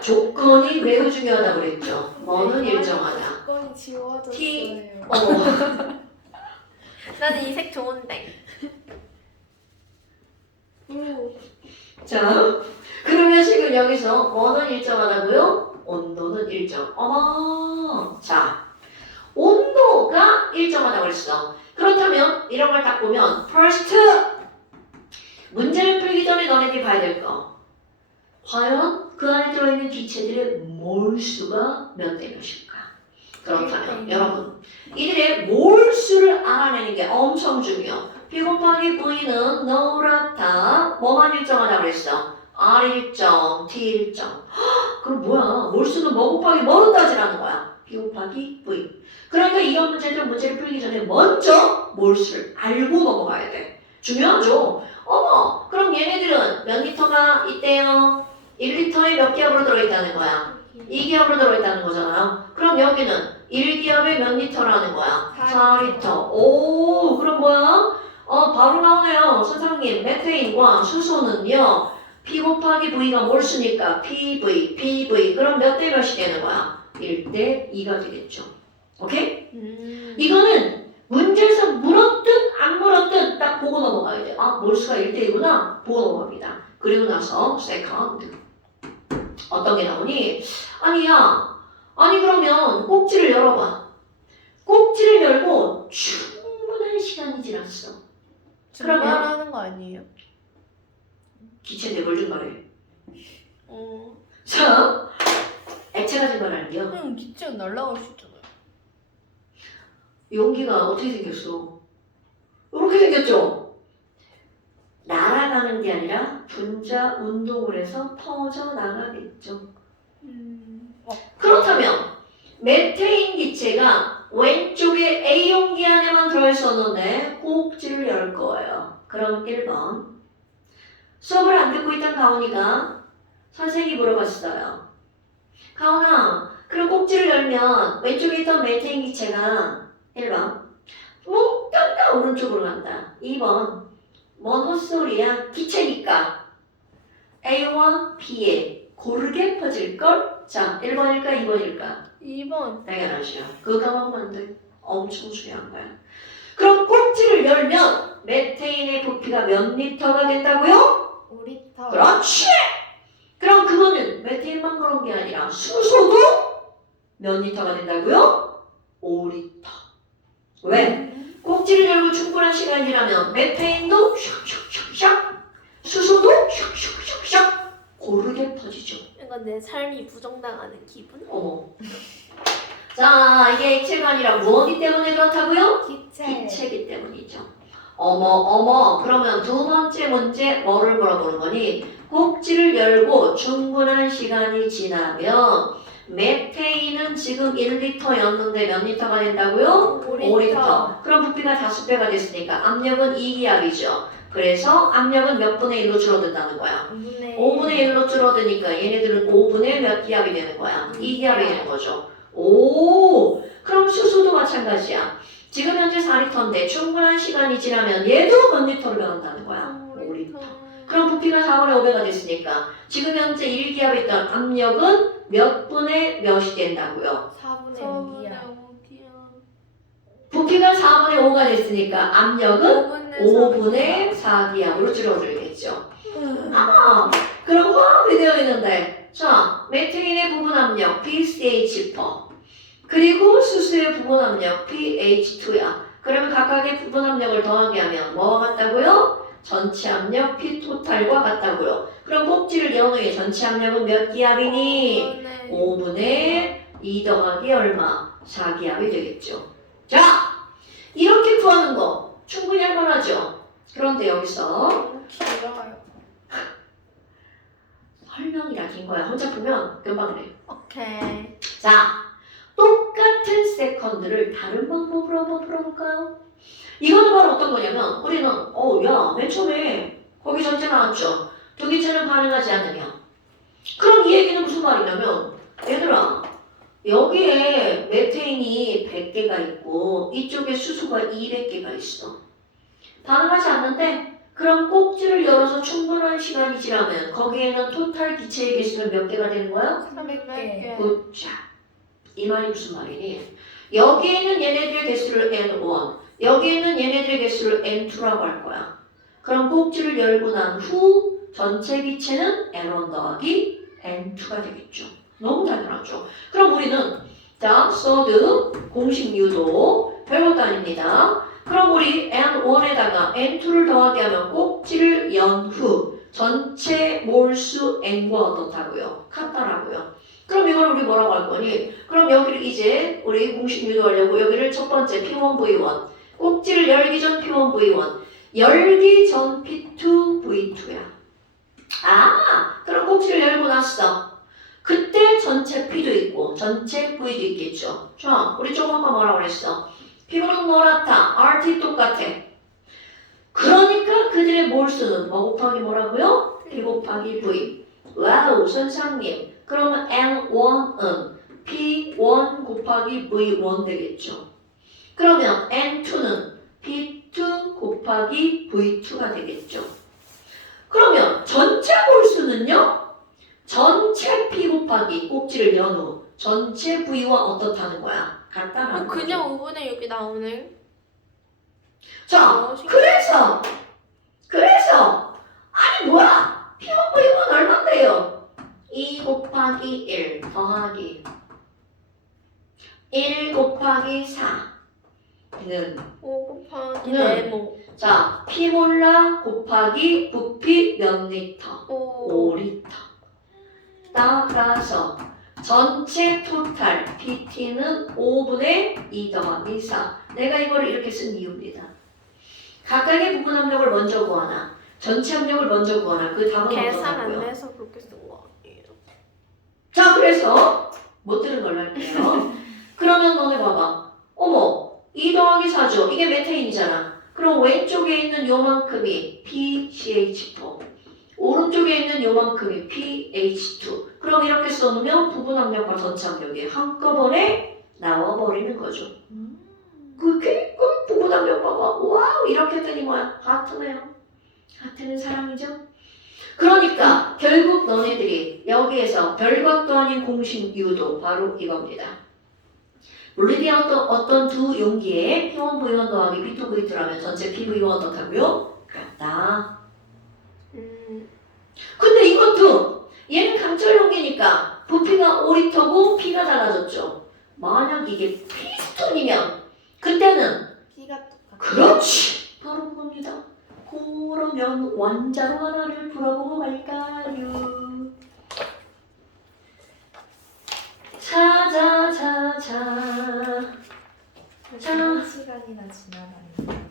조건이 매우 뭐는 그랬죠. 뭐는 일정하다. 조건이 지워졌어요. T 나는 이 색 좋은데. 자 그러면 지금 여기서 뭐는 일정하다고요? 온도는 일정. 어머 자 온도가 일정하다고 그랬어. 그렇다면 이런 걸 딱 보면 first 문제를 풀기 전에 너네들이 봐야 될 거. 과연 그 안에 들어있는 기체들의 몰수가 몇 대 몇일까? 그렇다면 여러분 이들의 몰수를 알아내는 게 엄청 중요해요. P 곱하기 V는 노랗다. 뭐만 일정하다고 그랬어? R 일정, T 일정. 헉, 그럼 뭐야? 몰수는 뭐 곱하기 뭐로 따지라는 거야? P 곱하기 V. 그러니까 이런 문제를 풀기 전에 먼저 몰수를 알고 넘어가야 돼. 중요하죠? 어머, 그럼 얘네들은 몇 리터가 있대요? 1리터에 몇 기압으로 들어있다는 거야? 2기압으로 들어있다는 거잖아요. 그럼 여기는 1기압에 몇 리터라는 거야? 4리터. 오, 그럼 뭐야? 바로 나오네요. 선생님, 메테인과 수소는요. P 곱하기 V가 몰수니까 PV. 그럼 몇 대 몇이 되는 거야? 1대 2가 되겠죠. 오케이? 이거는 문제에서 물었든 안 물었든 딱 보고 넘어가야 돼. 아, 몰수가 1대 2구나. 보고 넘어갑니다. 그리고 나서 세컨드. 어떤 게 나오니? 아니 그러면 꼭지를 열어봐. 꼭지를 열고 충분한 시간이 지났어. 그러면 증발하는 거 아니에요? 기체 내볼 증발해. 어. 자, 액체가 증발하는 게요. 그럼 기체가 날아갈 수 있잖아요. 용기가 어떻게 생겼어? 이렇게 생겼죠? 날아가는 게 아니라 분자 운동을 해서 퍼져나가겠죠. 그렇다면 메테인 기체가 왼쪽에 A 용기 안에만 들어있었는데 꼭지를 열 거예요. 그럼 1번 수업을 안 듣고 있던 가온이가 선생님이 물어봤어요. 가온아, 그럼 꼭지를 열면 왼쪽에 있던 메테인 기체가 1번 뭉땅땅 오른쪽으로 간다. 2번 뭔 헛소리야? 기체니까 A와 B에 고르게 퍼질걸? 자, 1번일까 2번일까? 2번. 당연하죠. 그거 까먹으면 안 돼. 엄청 중요한 거야. 그럼 꼭지를 열면 메테인의 부피가 몇 리터가 된다고요? 5리터. 그렇지! 그럼 그거는 메테인만 그런 게 아니라 수소도 몇 리터가 된다고요? 5리터. 왜? 꼭지를 열고 충분한 시간이라면 메테인도 샥샥샥샥 수소도 샥샥샥샥 고르게 퍼지죠. 이건 내 삶이 부정당하는 기분? 어머. 자, 이게 액체가 아니라 뭐기 때문에 그렇다고요? 기체. 기체이기 때문이죠. 어머. 그러면 두 번째 문제 뭐를 물어보는 거니? 꼭지를 열고 충분한 시간이 지나면 메테인은 지금 1리터였는데 몇 리터가 된다고요? 5리터. 그럼 부피가 5배가 됐으니까 압력은 2기압이죠. 그래서 압력은 몇 분의 1로 줄어든다는 거야? 5분의 1로 줄어드니까 얘네들은 5분의 몇 기압이 되는 거야? 2기압이 되는 거죠. 오, 그럼 수소도 마찬가지야. 지금 현재 4리터인데 충분한 시간이 지나면 얘도 몇 리터로 변한다는 거야? 5리터. 그럼 부피가 4분의 5배가 됐으니까 지금 현재 1기압에 있던 압력은 몇 분의 몇이 된다고요? 4분의 6이야. 부피가 4분의 5가 됐으니까 압력은 5분의 4기압으로 줄어들겠죠. 그럼 화학이 되어 있는데 자, 메테인의 부분 압력 PCH4 그리고 수소의 부분 압력 pH2야. 그러면 각각의 부분 압력을 더하게 하면 뭐가 같다고요? 전체 압력 P 토탈과 같다고요. 그럼 꼭지를 연 후에 전체 압력은 몇 기압이니? 5분의 2 더하기 얼마? 4기압이 되겠죠. 자, 이렇게 구하는 거 충분히 할만하죠. 그런데 여기서 너무 길어요. 설명이라 긴 거야. 혼자 풀면 금방 돼. 오케이. 자, 똑같은 세컨드를 다른 방법으로 한번 풀어볼까요? 이거는 바로 어떤 거냐면 우리는 맨 처음에 거기 전체 나왔죠. 두 기체는 반응하지 않느냐. 그럼 이 얘기는 무슨 말이냐면 얘들아 여기에 메테인이 100개가 있고 이쪽에 수소가 200개가 있어. 반응하지 않는데 그럼 꼭지를 열어서 충분한 시간이 지나면 거기에는 토탈 기체의 개수는 몇 개가 되는 거야? 300개. 굿자. 이 말이 무슨 말이니? 여기에는 얘네들의 개수를 N1, 여기에는 얘네들의 개수를 N2라고 할 거야. 그럼 꼭지를 열고 난 후 전체 기체는 N1 더하기 N2가 되겠죠. 너무 당연하죠. 그럼 우리는 자, 서드 공식 유도 별것도 아닙니다. 그럼 우리 N1에다가 N2를 더하게 하면 꼭지를 연 후 전체 몰수 N과 어떻다고요? 같다라고요. 그럼 이걸 우리 뭐라고 할 거니? 그럼 여기를 이제 우리 공식 유도하려고 여기를 첫 번째 P1V1 꼭지를 열기 전 P1V1 열기 전 P2V2야. 그럼 꼭지를 열고 났어. 그때 전체 P도 있고 전체 V도 있겠죠. 자, 우리 조금 아까 뭐라고 그랬어? P는 노랗다. RT 똑같아. 그러니까 그들의 몰수는 뭐 곱하기 뭐라고요? P 곱하기 V. 와우, 선생님. 그러면 N1은 P1 곱하기 V1 되겠죠. 그러면 N2는 P2 곱하기 V2가 되겠죠. 그러면 전체 몰수는요? 전체 P 곱하기 꼭지를 연 후 전체 V와 어떻다는 거야? 같다라는 거죠. 그냥 5분의 6이 나오네. 자, 그래서 아니 뭐야? P1 V1 얼마인데요? 2 곱하기 1 더하기 1 곱하기 4는 5 곱하기 는. 네모. 자, P몰라 곱하기 부피 몇 리터? 5. 5리터. 따라서 전체 토탈 PT는 5분의 2 더하기 4. 내가 이거를 이렇게 쓴 이유입니다. 각각의 부분 압력을 먼저 구하나 전체 압력을 먼저 구하나 그 답은 계산 안 어떻다고요? 돼서 그렇게 쓴 거 아니에요. 자, 그래서 못 들은 걸로 할게요. 그러면 너네 봐봐. 어머, 2 더하기 4죠. 이게 메테인이잖아. 그럼 왼쪽에 있는 요만큼이 PCH4, 오른쪽에 있는 요만큼이 PH2. 그럼 이렇게 써놓으면 부분 압력과 전체 압력이 한꺼번에 나와버리는 거죠. 그 부분 압력 봐봐. 와우, 이렇게 했더니 뭐야? 같으네요. 같은 사람이죠. 그러니까 결국 너네들이 여기에서 별것도 아닌 공식 유도 바로 이겁니다. 물리기 어떤 두 용기에 P1 V1 더하기 P2 V2라면 전체 PV와 어떻다고요? 같다. 근데 이것도 얘는 강철 용기니까 부피가 5리터고 P가 달라졌죠. 만약 이게 피스톤이면 그때는 P가 똑같아. 그렇지! 바로 그겁니다. 그러면 원자로 하나를 풀어보고 말까요? 자. 한 시간이나 지나가네.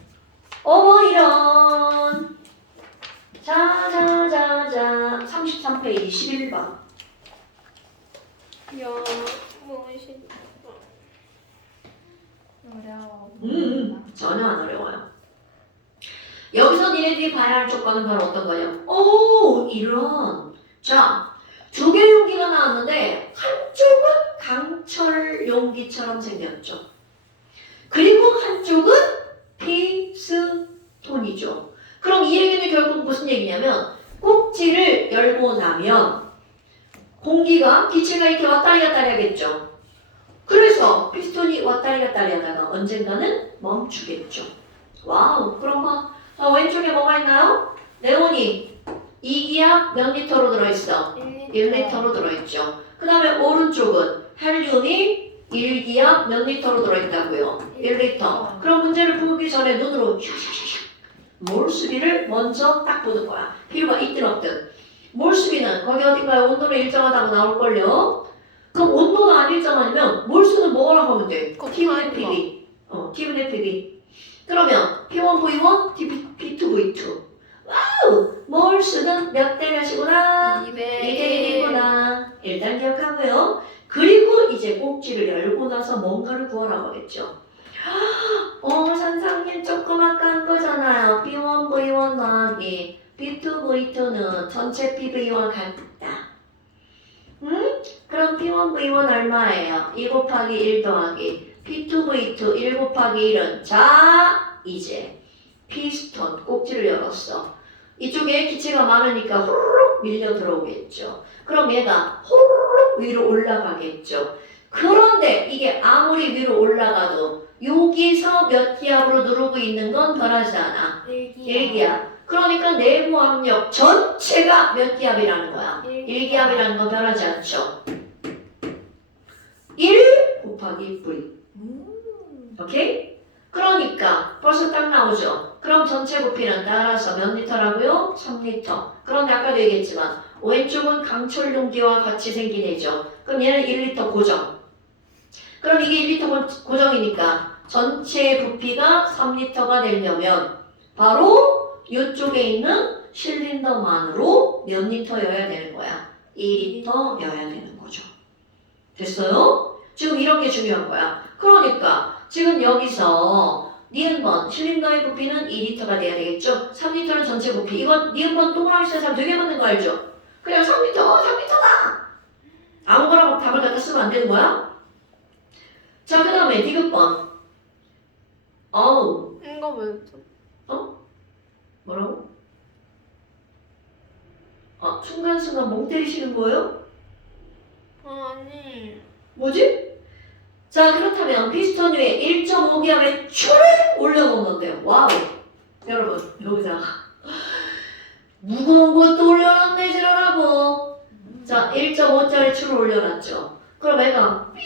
어머 이런. 자. 33페이지 11번. 야, 무엇이? 어려워. 전혀 안 어려워요. 여기서 니네들이 봐야 할 조건은 바로 어떤 거냐? 오, 이런. 자, 두 개의 용기가 나왔는데 한쪽은 강철 용기처럼 생겼죠. 그리고 한쪽은 피스톤이죠. 그럼 이 얘기는 결국 무슨 얘기냐면 꼭지를 열고 나면 공기가 기체가 이렇게 왔다리 갔다리 하겠죠. 그래서 피스톤이 왔다리 갔다리 하다가 언젠가는 멈추겠죠. 와우, 그럼 뭐 왼쪽에 뭐가 있나요? 네온이 2기압 몇 리터로 들어있어? 1리터로 들어있죠. 그 다음에 오른쪽은 헬륨이 1기압 몇 리터로 들어있다고요? 1리터. 그럼 문제를 풀기 전에 눈으로 샤샤샤샤 몰수비를 먼저 딱 보는 거야. 필요가 있든 없든. 몰수비는 거기 어딘가에 온도는 일정하다고 나올걸요. 그럼 온도가 안 일정하면 몰수는 뭐라고 하면 돼? T1의 PV. T1의 PV. 그러면 P1V1, P2V2. 와우! 몰수는 몇 대 몇이구나? 2대 1이구나. 일단 기억하고요. 그리고 이제 꼭지를 열고 나서 뭔가를 구하라고 하겠죠. 선생님 조금 아까 한 거잖아요. B1V1 더하기 B2V2는 전체 PV와 같다. 그럼 P1V1 얼마예요? 2 곱하기 1 더하기 P2V2 1 곱하기 1은 자, 이제 피스톤 꼭지를 열었어. 이쪽에 기체가 많으니까 호로록 밀려 들어오겠죠. 그럼 얘가 호로록 위로 올라가겠죠. 그런데 이게 아무리 위로 올라가도 여기서 몇 기압으로 누르고 있는 건 변하지 않아. 1기압. 그러니까 내부 압력 전체가 몇 기압이라는 거야? 1기압이라는 건 변하지 않죠. 1 곱하기 V. 오케이? 그러니까 벌써 딱 나오죠. 그럼 전체 부피는 따라서 몇 리터라고요? 3리터. 그런데 아까도 얘기했지만 왼쪽은 강철 용기와 같이 생긴 애죠. 그럼 얘는 1리터 고정. 그럼 이게 1리터 고정이니까 전체 부피가 3리터가 되려면 바로 이쪽에 있는 실린더만으로 몇 리터여야 되는 거야? 2리터여야 되는 거죠. 됐어요? 지금 이런 게 중요한 거야. 그러니까 지금 여기서 니은번 실린더의 부피는 2리터가 돼야 되겠죠? 3리터는 전체 부피. 이건 니은번 동그라미 쓰는 사람 되게 많은 거 알죠? 그냥 3리터다! 아무거나 답을 갖다 쓰면 안 되는 거야? 자, 그 다음에 디귿번. 이거 뭐였죠? 뭐라고? 순간순간 멍 때리시는 거예요? 아니. 뭐지? 자, 그렇다면 피스톤 위에 1.5기압의 추를 올려놓는데요. 와우! 여러분, 여기다가 무거운 것도 올려놨네, 지랄하고. 자, 1.5짜리 추를 올려놨죠. 그럼 애가 삐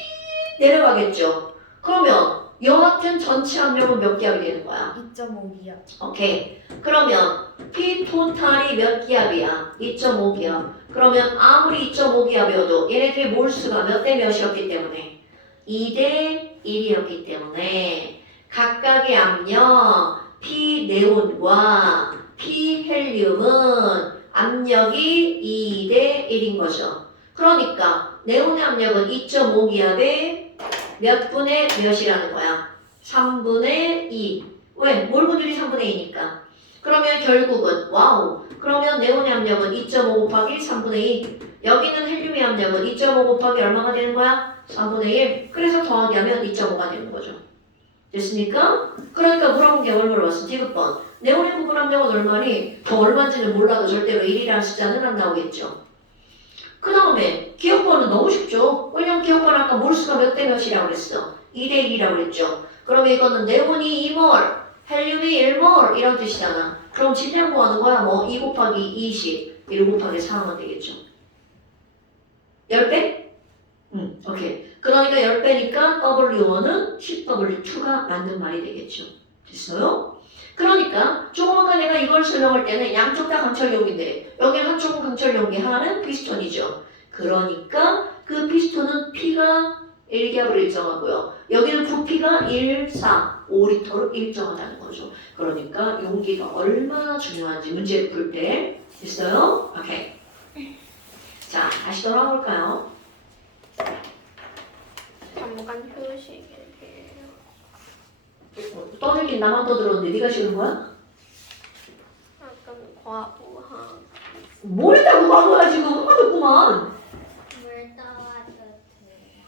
내려가겠죠. 그러면 여하튼 전체 압력은 몇 기압이 되는 거야? 2.5기압. 오케이. 그러면 P 토탈이 몇 기압이야? 2.5기압. 그러면 아무리 2.5기압이어도 얘네들의 몰수가 몇 대 몇이었기 때문에 2대 1이었기 때문에 각각의 압력 P 네온과 P 헬륨은 압력이 2대 1인 거죠. 그러니까 네온의 압력은 2.5기압에 몇 분의 몇이라는 거야? 3분의 2. 왜? 몰분율이 3분의 2니까. 그러면 결국은 와우. 그러면 네온의 압력은 2.5 곱하기 3분의 2. 여기는 헬륨의 압력은 2.5 곱하기 얼마가 되는 거야? 3분의 1. 그래서 더하기 하면 2.5가 되는 거죠. 됐습니까? 그러니까 물어본 게 뭘 물어봤어? 디귿번. 네온의 부분 압력은 얼마니? 더 얼마인지는 몰라도 절대로 1이라는 숫자는 안 나오겠죠. 그 다음에 기억번은 너무 쉽죠? 왜냐면 기억번 아까 몰수가 몇 대 몇이라고 그랬어? 2대 1이라고 그랬죠? 그러면 이거는 네온이 2몰, 헬륨이 1몰 이런 뜻이잖아. 그럼 질량 구하는 거야? 뭐 2 곱하기 20, 1 곱하기 4 하면 되겠죠. 10배? 오케이. 그러니까 10배니까 W1은 10W2가 맞는 말이 되겠죠. 됐어요? 그러니까 조금 아까 내가 이걸 설명할 때는 양쪽 다 강철용기인데 여기 한쪽은 강철용기, 하나는 피스톤이죠. 그러니까 그 피스톤은 P가 1기압으로 일정하고요. 여기는 부피가 1, 4, 5리터로 일정하다는 거죠. 그러니까 용기가 얼마나 중요한지 문제 풀 때 됐어요? 오케이. 자, 다시 돌아가 볼까요? 잠깐 휴식이에요. 떠들긴 나만 떠들었는데 네가 싫은 거야? 약간 과부하. 뭘 했다고 과거야 지금 한 번 했구만. 물 떠와도 돼요.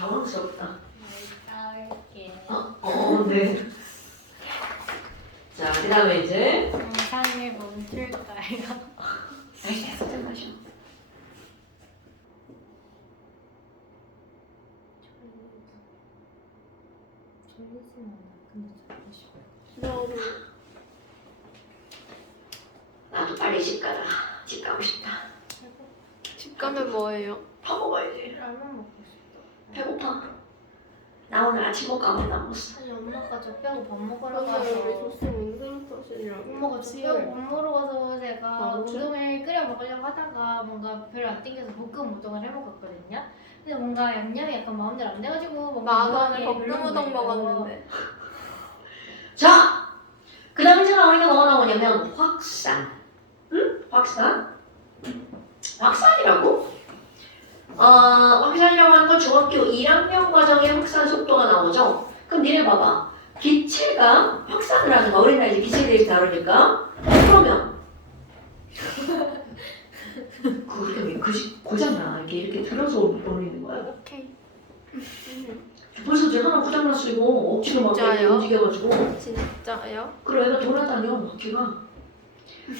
당황스럽다. 물 떠올게요. 네. 자, 그 다음에 이제 영상을 멈출까요? 다시 좀 마셔. 졸리진 않아. 근데 자고 싶어요. 너무 나도 빨리 집 가라. 집 가고 싶다. 집 가면 뭐예요? 밥 먹어야지. 라면 먹고 싶다. 배고파. 나 오늘 아침 못 가면 안 먹었어. 아니 엄마가 저 빼고 밥 먹으러 맞아요. 우리 가서 소스 맹그릇하시려고. 엄마가 저 빼고 밥 먹으러 가서 제가 아, 우동을 끓여 먹으려고 하다가 뭔가 별로 안 땡겨서 볶음 우동을 해 먹었거든요. 근데 뭔가 양념이 약간 마음대로 안 돼가지고 뭔가 나도 오늘 이상하게 별로 볶음 우동 먹어요. 먹었는데. 자, 그 다음에 이제 나오니까 뭐가 나오냐면 확산. 응? 확산? 확산이라고? 확산이라고 하는 건 중학교 1학년 과정의 확산 속도가 나오죠? 그럼 니네 봐봐. 기체가 확산을 하는 거. 우리 나 이제 기체에 대해서 다루니까. 그러면 그게 왜 고장나? 이렇게 들어서 올리는 거야? 오케이. 벌써 이제 하나 고장났어 이거. 억지로 막 이렇게 진짜요? 움직여가지고. 진짜요? 그래 애가 돌아다녀 바퀴가.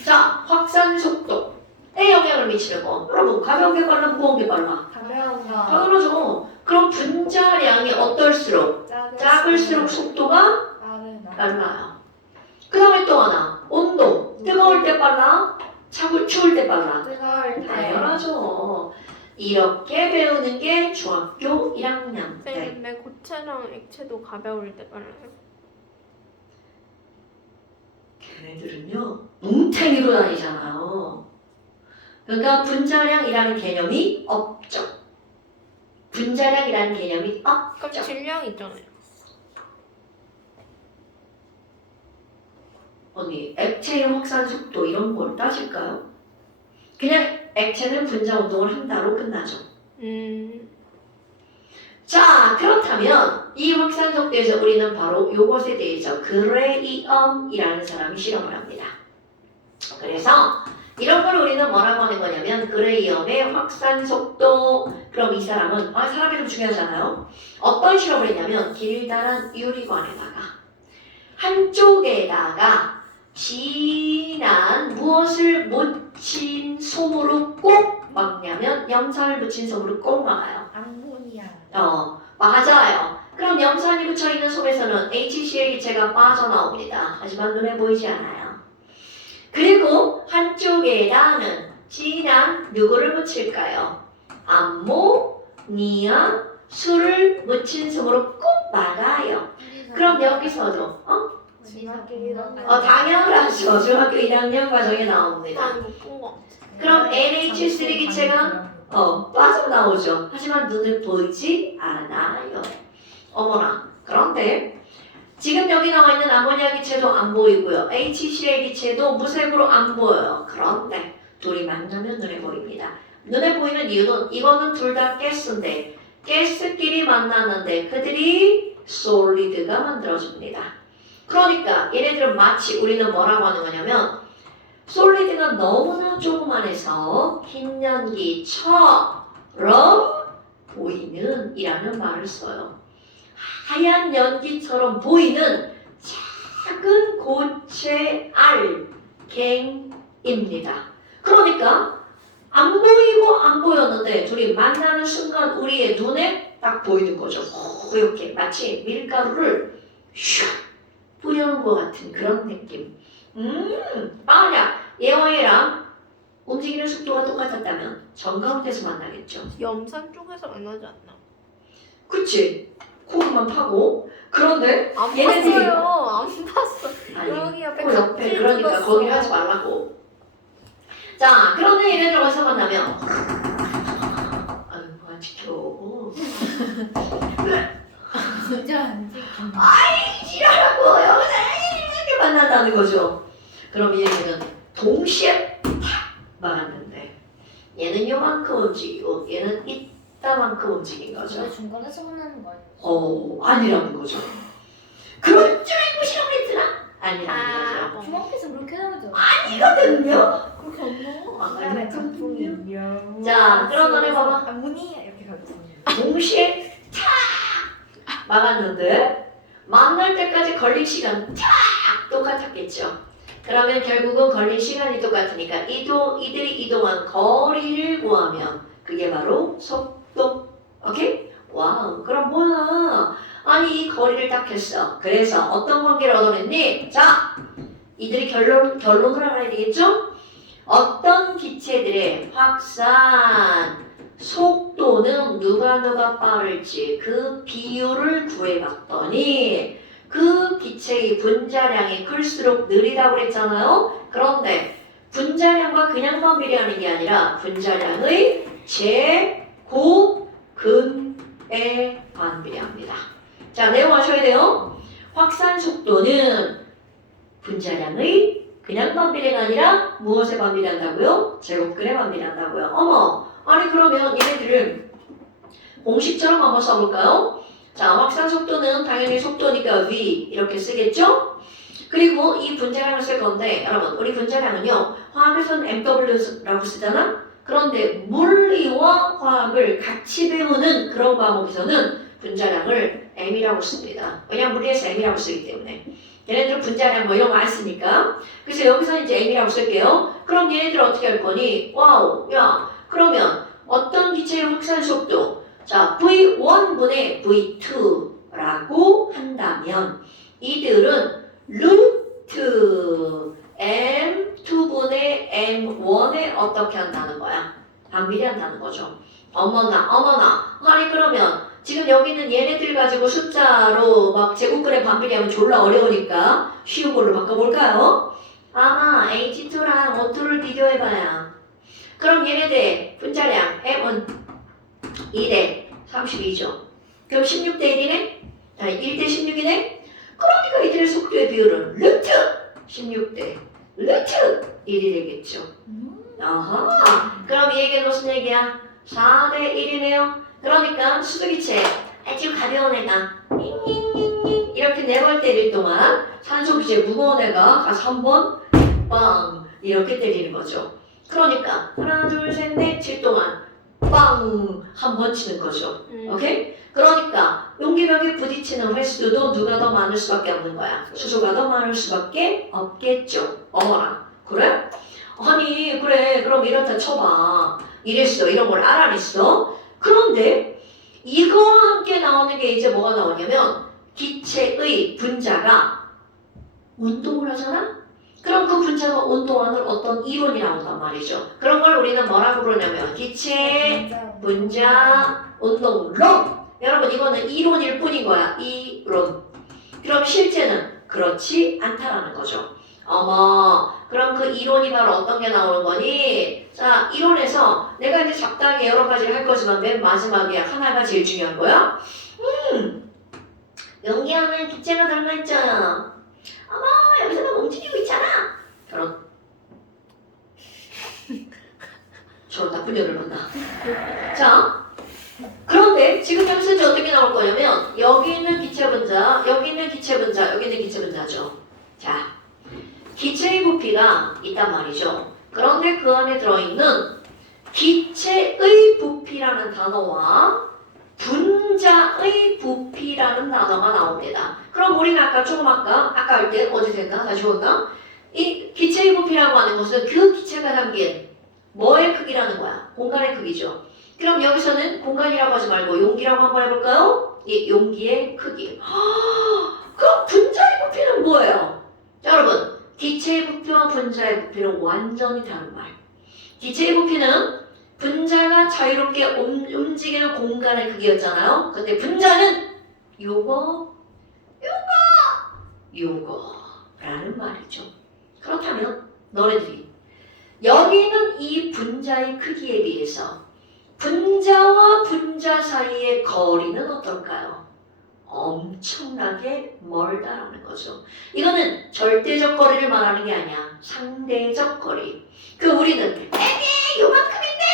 자, 확산 속도. 에 영향을 미치는 거. 여러분 가벼운 게 빨라 무거운 게 빨라? 가벼운 거. 당연하죠. 그럼 분자량이 어떨수록 작을수록 속도가 빨라요. 그 다음에 또 하나 온도. 뜨거울 때 빨라? 추울 때 빨라? 뜨거울 때. 당연하죠. 이렇게 배우는 게 중학교 1학년 때. 근데 고체랑 액체도 가벼울 때 빨라요. 걔네들은요 뭉탱이로 다니잖아요. 그러니까 분자량이라는 개념이 없죠. 분자량이라는 개념이 그럼 없죠. 질량 있잖아요. 언니 액체의 확산 속도 이런 걸 따질까요? 그냥 액체는 분자 운동을 한다로 끝나죠. 자, 그렇다면 이 확산 속도에서 우리는 바로 이것에 대해서 그레이엄이라는 사람이 실험을 합니다. 그래서 이런 걸 우리는 뭐라고 하는 거냐면 그레이엄의 확산 속도. 그럼 이 사람은 사람이 좀 중요하잖아요. 어떤 실험을 했냐면 길다란 유리관에다가 한쪽에다가 진한 무엇을 묻힌 솜으로 꼭 막냐면 염산을 묻힌 솜으로 꼭 막아요. 암모니아. 맞아요. 그럼 염산이 묻혀있는 솜에서는 HCl 기체가 빠져나옵니다. 하지만 눈에 보이지 않아요. 그리고 한쪽에다는 진한 누구를 묻힐까요? 암모니아 술을 묻힌 솜으로 꼭 막아요. 그럼 여기서도 당연하죠. 중학교 1학년 과정에 나옵니다. 못본거 그럼 NH3 기체가 빠져나오죠. 하지만 눈을 보이지 않아요. 어머나. 그런데 지금 여기 나와 있는 아모니아 기체도 안 보이고요. HCl 기체도 무색으로 안 보여요. 그런데 둘이 만나면 눈에 보입니다. 눈에 보이는 이유는 이거는 둘 다 가스인데 가스끼리 만났는데 그들이 솔리드가 만들어집니다. 그러니까 얘네들은 마치 우리는 뭐라고 하는 거냐면 솔리드가 너무나 조그만해서 흰 연기처럼 보이는 이라는 말을 써요. 하얀 연기처럼 보이는 작은 고체 알갱입니다. 그러니까 안 보이고 안 보였는데 둘이 만나는 순간 우리의 눈에 딱 보이는 거죠. 이렇게 마치 밀가루를 슉 뿌려놓은 것 같은 그런 느낌. 만약 얘와 얘랑 움직이는 속도가 똑같았다면 정가운데서 만나겠죠. 염산 쪽에서 만나지 않나? 그치? 코만 파고. 그런데 안 얘네들이- 봤어요. 안 봤어. 아니 여기 옆에 코 옆에 각질 그러니까 찍었어. 거기 하지 말라고. 자, 그런데 얘네들 어디서 만나면 아유 뭐야 지켜. 진짜 안 찍힌. 지랄하고 이렇게 만난다는 거죠. 그럼 얘네는 동시에 탁 막았는데 얘는 요만큼 움직이고 얘는 이따만큼 움직인 거죠. 왜 중간에서 만나는 거예요? 아니라는 거죠. 그럴 줄 알고 실험했으나 아니라는 거죠. 중학교에서 그렇게 나오죠. 아니거든요. 그렇게 안 나와. 나의 작품이요. 자, 그럼 너네 봐봐. 아모니아 이렇게 가르쳐요. 동시에 탁 막았는데 만날 때까지 걸린 시간 탁 똑같았겠죠. 그러면 결국은 걸린 시간이 똑같으니까 이들이 이동한 거리를 구하면 그게 바로 속도. 오케이? 와우. 그럼 뭐야? 아니 이 거리를 딱 했어. 그래서 어떤 관계를 얻어냈니? 자, 이들이 결론을 알아야 되겠죠? 어떤 기체들의 확산 속도는 누가 빠를지 그 비율을 구해봤더니 그 기체의 분자량이 클수록 느리다고 그랬잖아요. 그런데 분자량과 그냥만 비례하는 게 아니라 분자량의 제곱근에 반비례합니다. 자, 내용하셔야 돼요. 확산 속도는 분자량의 그냥 반비례가 아니라 무엇에 반비례한다고요? 제곱근에 반비례한다고요. 어머, 아니 그러면 얘네들을 공식처럼 한번 써볼까요? 자, 확산 속도는 당연히 속도니까 v 이렇게 쓰겠죠? 그리고 이 분자량을 쓸 건데 여러분 우리 분자량은요 화학에서는 MW라고 쓰잖아? 그런데 물리와 화학을 같이 배우는 그런 과목에서는 분자량을 M이라고 씁니다. 왜냐면 물리에서 M이라고 쓰기 때문에 얘네들은 분자량 뭐 이런 거 안 쓰니까 그래서 여기서 이제 M이라고 쓸게요. 그럼 얘네들 어떻게 할 거니? 와우 야 그러면 어떤 기체의 확산 속도 자 V1분의 V2라고 한다면 이들은 루트 M2분의 M1에 어떻게 한다는 거야? 반비례한다는 거죠. 어머나 아니 그러면 지금 여기 있는 얘네들 가지고 숫자로 막 제곱근에 반비례하면 졸라 어려우니까 쉬운 걸로 바꿔볼까요? 아마 H2랑 O2를 비교해봐야 그럼 얘네들 분자량 M은 2대 32죠. 그럼 16대 1이네? 아니 1대 16이네? 그러니까 이들의 속도의 비율은 루트 16대 루트 1이 되겠죠. 아하. 그럼 이 얘기는 무슨 얘기야? 4대 1이네요. 그러니까 수소기체 아주 가벼운 애가 잉잉잉잉 이렇게 4번 때릴 동안 산소기체 무거운 애가 가서 한 번 빵 이렇게 때리는 거죠. 그러니까 하나 둘 셋 넷 칠 동안 빵 한 번 치는 거죠. 오케이? 그러니까 용기벽에 부딪히는 횟수도 누가 더 많을 수밖에 없는 거야. 수소가 더 많을 수밖에 없겠죠. 어머나 그래? 아니 그래 그럼 이렇다 쳐봐. 이랬어 이런 걸 알아냈어. 그런데 이거와 함께 나오는 게 이제 뭐가 나오냐면 기체의 분자가 운동을 하잖아? 그럼 그 분자가 운동하는 어떤 이론이 나온단 말이죠. 그런 걸 우리는 뭐라고 부르냐면 기체 분자 운동론. 여러분 이거는 이론일 뿐인 거야. 이론. 그럼 실제는 그렇지 않다라는 거죠. 어머 그럼 그 이론이 바로 어떤 게 나오는 거니? 자 이론에서 내가 이제 적당히 여러 가지를 할 거지만 맨 마지막에 하나가 제일 중요한 거야. 연기하면 기체가 들어있잖아. 어머 여기서 막 움직이고 있잖아. 저런 나쁜 년을 만나. 자 그런데 지금 여기서 이제 어떻게 나올 거냐면 여기 있는 기체 분자, 여기 있는 기체 분자, 여기 있는 기체 분자죠. 자 기체의 부피가 있단 말이죠. 그런데 그 안에 들어있는 기체의 부피라는 단어와 분자의 부피라는 단어가 나옵니다. 그럼 우리는 아까 할 때 어디서 했나? 다시 볼까? 이 기체의 부피라고 하는 것은 그 기체가 담긴 뭐의 크기라는 거야? 공간의 크기죠. 그럼 여기서는 공간이라고 하지 말고 용기라고 한번 해볼까요? 이 용기의 크기. 그럼 분자의 부피는 뭐예요? 여러분 기체의 부피와 분자의 부피는 완전히 다른 말. 기체의 부피는 분자가 자유롭게 움직이는 공간의 크기였잖아요. 근데 분자는 요거라는 말이죠. 그렇다면 너네들이 여기 있는 이 분자의 크기에 비해서 분자와 분자 사이의 거리는 어떨까요? 엄청나게 멀다라는 거죠. 이거는 절대적 거리를 말하는 게 아니야. 상대적 거리. 우리는 에게 요만큼인데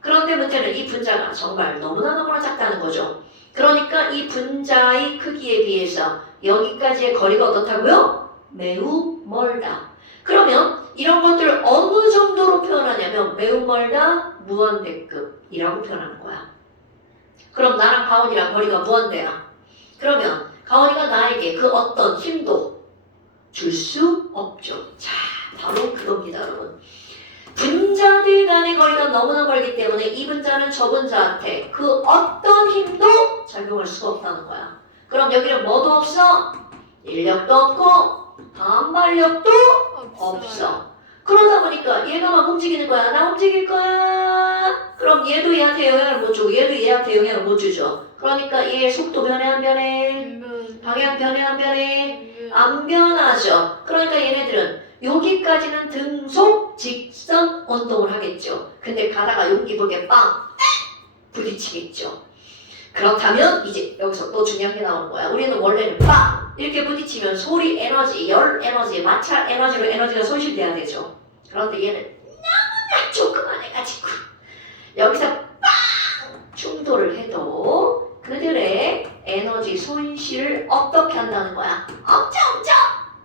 그런데 문제는 이 분자가 정말 너무나 작다는 거죠. 그러니까 이 분자의 크기에 비해서 여기까지의 거리가 어떻다고요? 매우 멀다. 그러면 이런 것들을 어느 정도로 표현하냐면 매우 멀다, 무한대급이라고 표현하는 거야. 그럼 나랑 가온이랑 거리가 무한대야. 그러면 가온이가 나에게 그 어떤 힘도 줄 수 없죠. 자, 바로 그겁니다, 여러분. 분자들 간의 거리가 너무나 멀기 때문에 이 분자는 저 분자한테 그 어떤 힘도 작용할 수가 없다는 거야. 그럼 여기는 뭐도 없어? 인력도 없고 반발력도 없어. 그러다 보니까 얘가 막 움직이는 거야. 나 움직일 거야. 그럼 얘도 얘한테 영향을 못 주고 얘도 얘한테 영향을 못 주죠. 그러니까 얘의 속도 변해 안 변해? 방향 변해 안 변해? 예. 안 변하죠. 그러니까 얘네들은 여기까지는 등속 직선 운동을 하겠죠. 근데 가다가 여기 벽에 빵 부딪히겠죠. 그렇다면 이제 여기서 또 중요한 게 나오는 거야. 우리는 원래는 빵 이렇게 부딪히면 소리 에너지, 열 에너지, 마찰 에너지로 에너지가 손실돼야 되죠. 그런데 얘는 너무나 조그만해가지고 여기서 빵 충돌을 해도 그들의 에너지 손실을 어떻게 한다는 거야? 엄청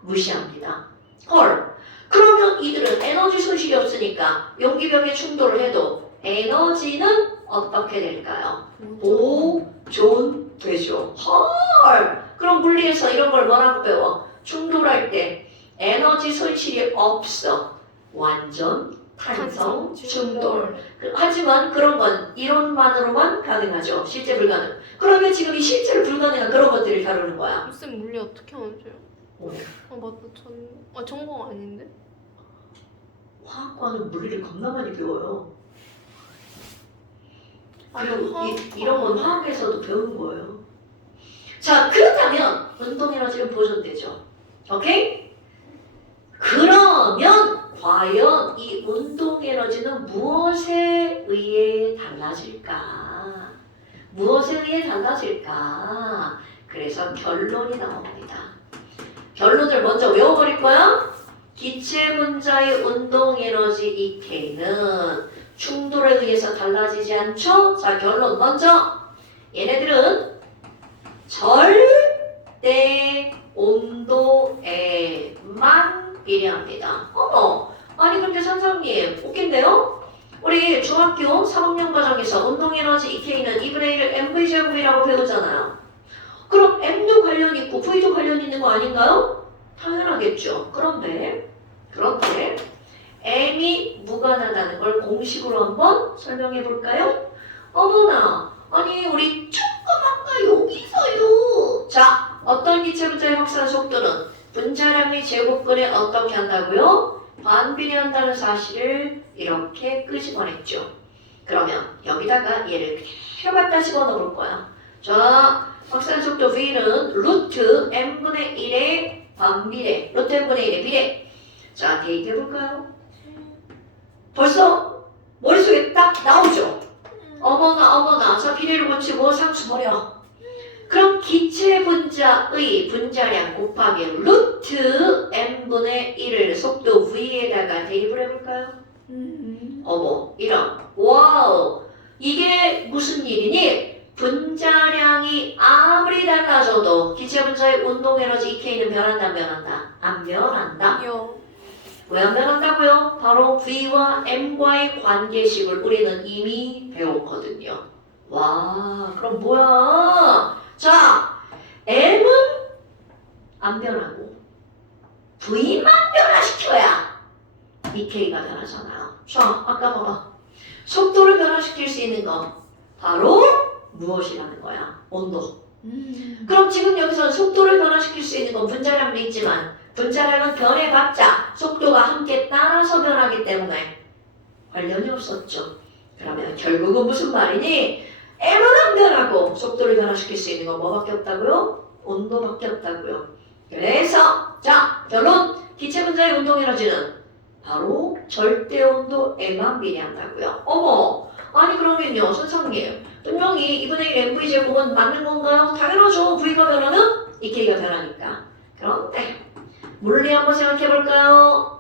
무시합니다. 헐, 그러면 이들은 에너지 손실이 없으니까 용기벽에 충돌을 해도 에너지는 어떻게 될까요? 보존되죠. 헐, 그럼 물리에서 이런 걸 뭐라고 배워? 충돌할 때 에너지 손실이 없어. 완전 탄성 충돌. 하지만 그런 건 이론만으로만 가능하죠. 실제 불가능. 그러면 지금 이 실제로 불가능한 그런 것들을 다루는 거야. 쌤 물리 어떻게 하는지요? 어. 맞다. 전공 아닌데? 화학과는 물리를 겁나 많이 배워요. 그리고 화학- 이런 건 화학에서도 배우는 거예요. 자, 그렇다면 운동 에너지는 보존되죠. 오케이? 그러면 과연 이 운동 에너지는 무엇에 의해 달라질까? 무엇에 의해 달라질까? 그래서 결론이 나옵니다. 결론을 먼저 외워버릴 거야. 기체 분자의 운동 에너지 EK는 충돌에 의해서 달라지지 않죠? 자, 결론 먼저. 얘네들은 절대 온도에만 비례합니다. 어머, 아니 근데 선생님 웃긴데요? 우리 중학교 3학년 과정에서 운동 에너지 EK는 2분의 1을 mv제곱이라고 배우잖아요. 그럼 m도 관련 있고 v도 관련 있는 거 아닌가요? 당연하겠죠. 그런데 m이 무관하다는 걸 공식으로 한번 설명해 볼까요? 어머나, 아니 우리 조금 아까 여기서요. 자, 어떤 기체 분자의 확산 속도는 분자량의 제곱근에 어떻게 한다고요? 반비례한다는 사실을 이렇게 끄집어냈죠. 그러면 여기다가 얘를 그대로 갖다 집어넣어 볼 거야. 자, 확산 속도 V는 루트 m분의 1의 반비례, 루트 m분의 1의 비례. 자, 대입해 볼까요? 벌써 머릿속에 딱 나오죠? 어머나. 자, 비례를 고치고 상수 버려. 그럼 기체 분자의 분자량 곱하기 루트 m분의 1을 속도 v에다가 대입을 해볼까요? 어머, 이런. 와우. 이게 무슨 일이니? 분자량이 아무리 달라져도 기체 분자의 운동 에너지 EK는 변한다, 안 변한다? 안 변한다. 왜 안 변한다고요? 바로 V와 M과의 관계식을 우리는 이미 배웠거든요. 와, 그럼 뭐야? 자, M은 안 변하고 V만 변화시켜야 EK가 변하잖아요. 자, 아까 봐봐. 속도를 변화시킬 수 있는 건 바로 무엇이라는 거야? 온도. 그럼 지금 여기서 속도를 변화시킬 수 있는 건 분자량도 있지만 분자량은 변해봤자 속도가 함께 따라서 변하기 때문에 관련이 없었죠. 그러면 결국은 무슨 말이니? M은 안 변하고 속도를 변화시킬 수 있는 건 뭐밖에 없다고요? 온도밖에 없다고요. 그래서 자, 결론! 기체 분자의 운동 에너지는 바로 절대 온도에만 비례한다고요. 어머! 아니 그러면요 선생님 분명히 2분의 1 mv 제곱은 맞는 건가요? 당연하죠. v가 변하면 EK가 변하니까. 그런데 물리 한번 생각해 볼까요?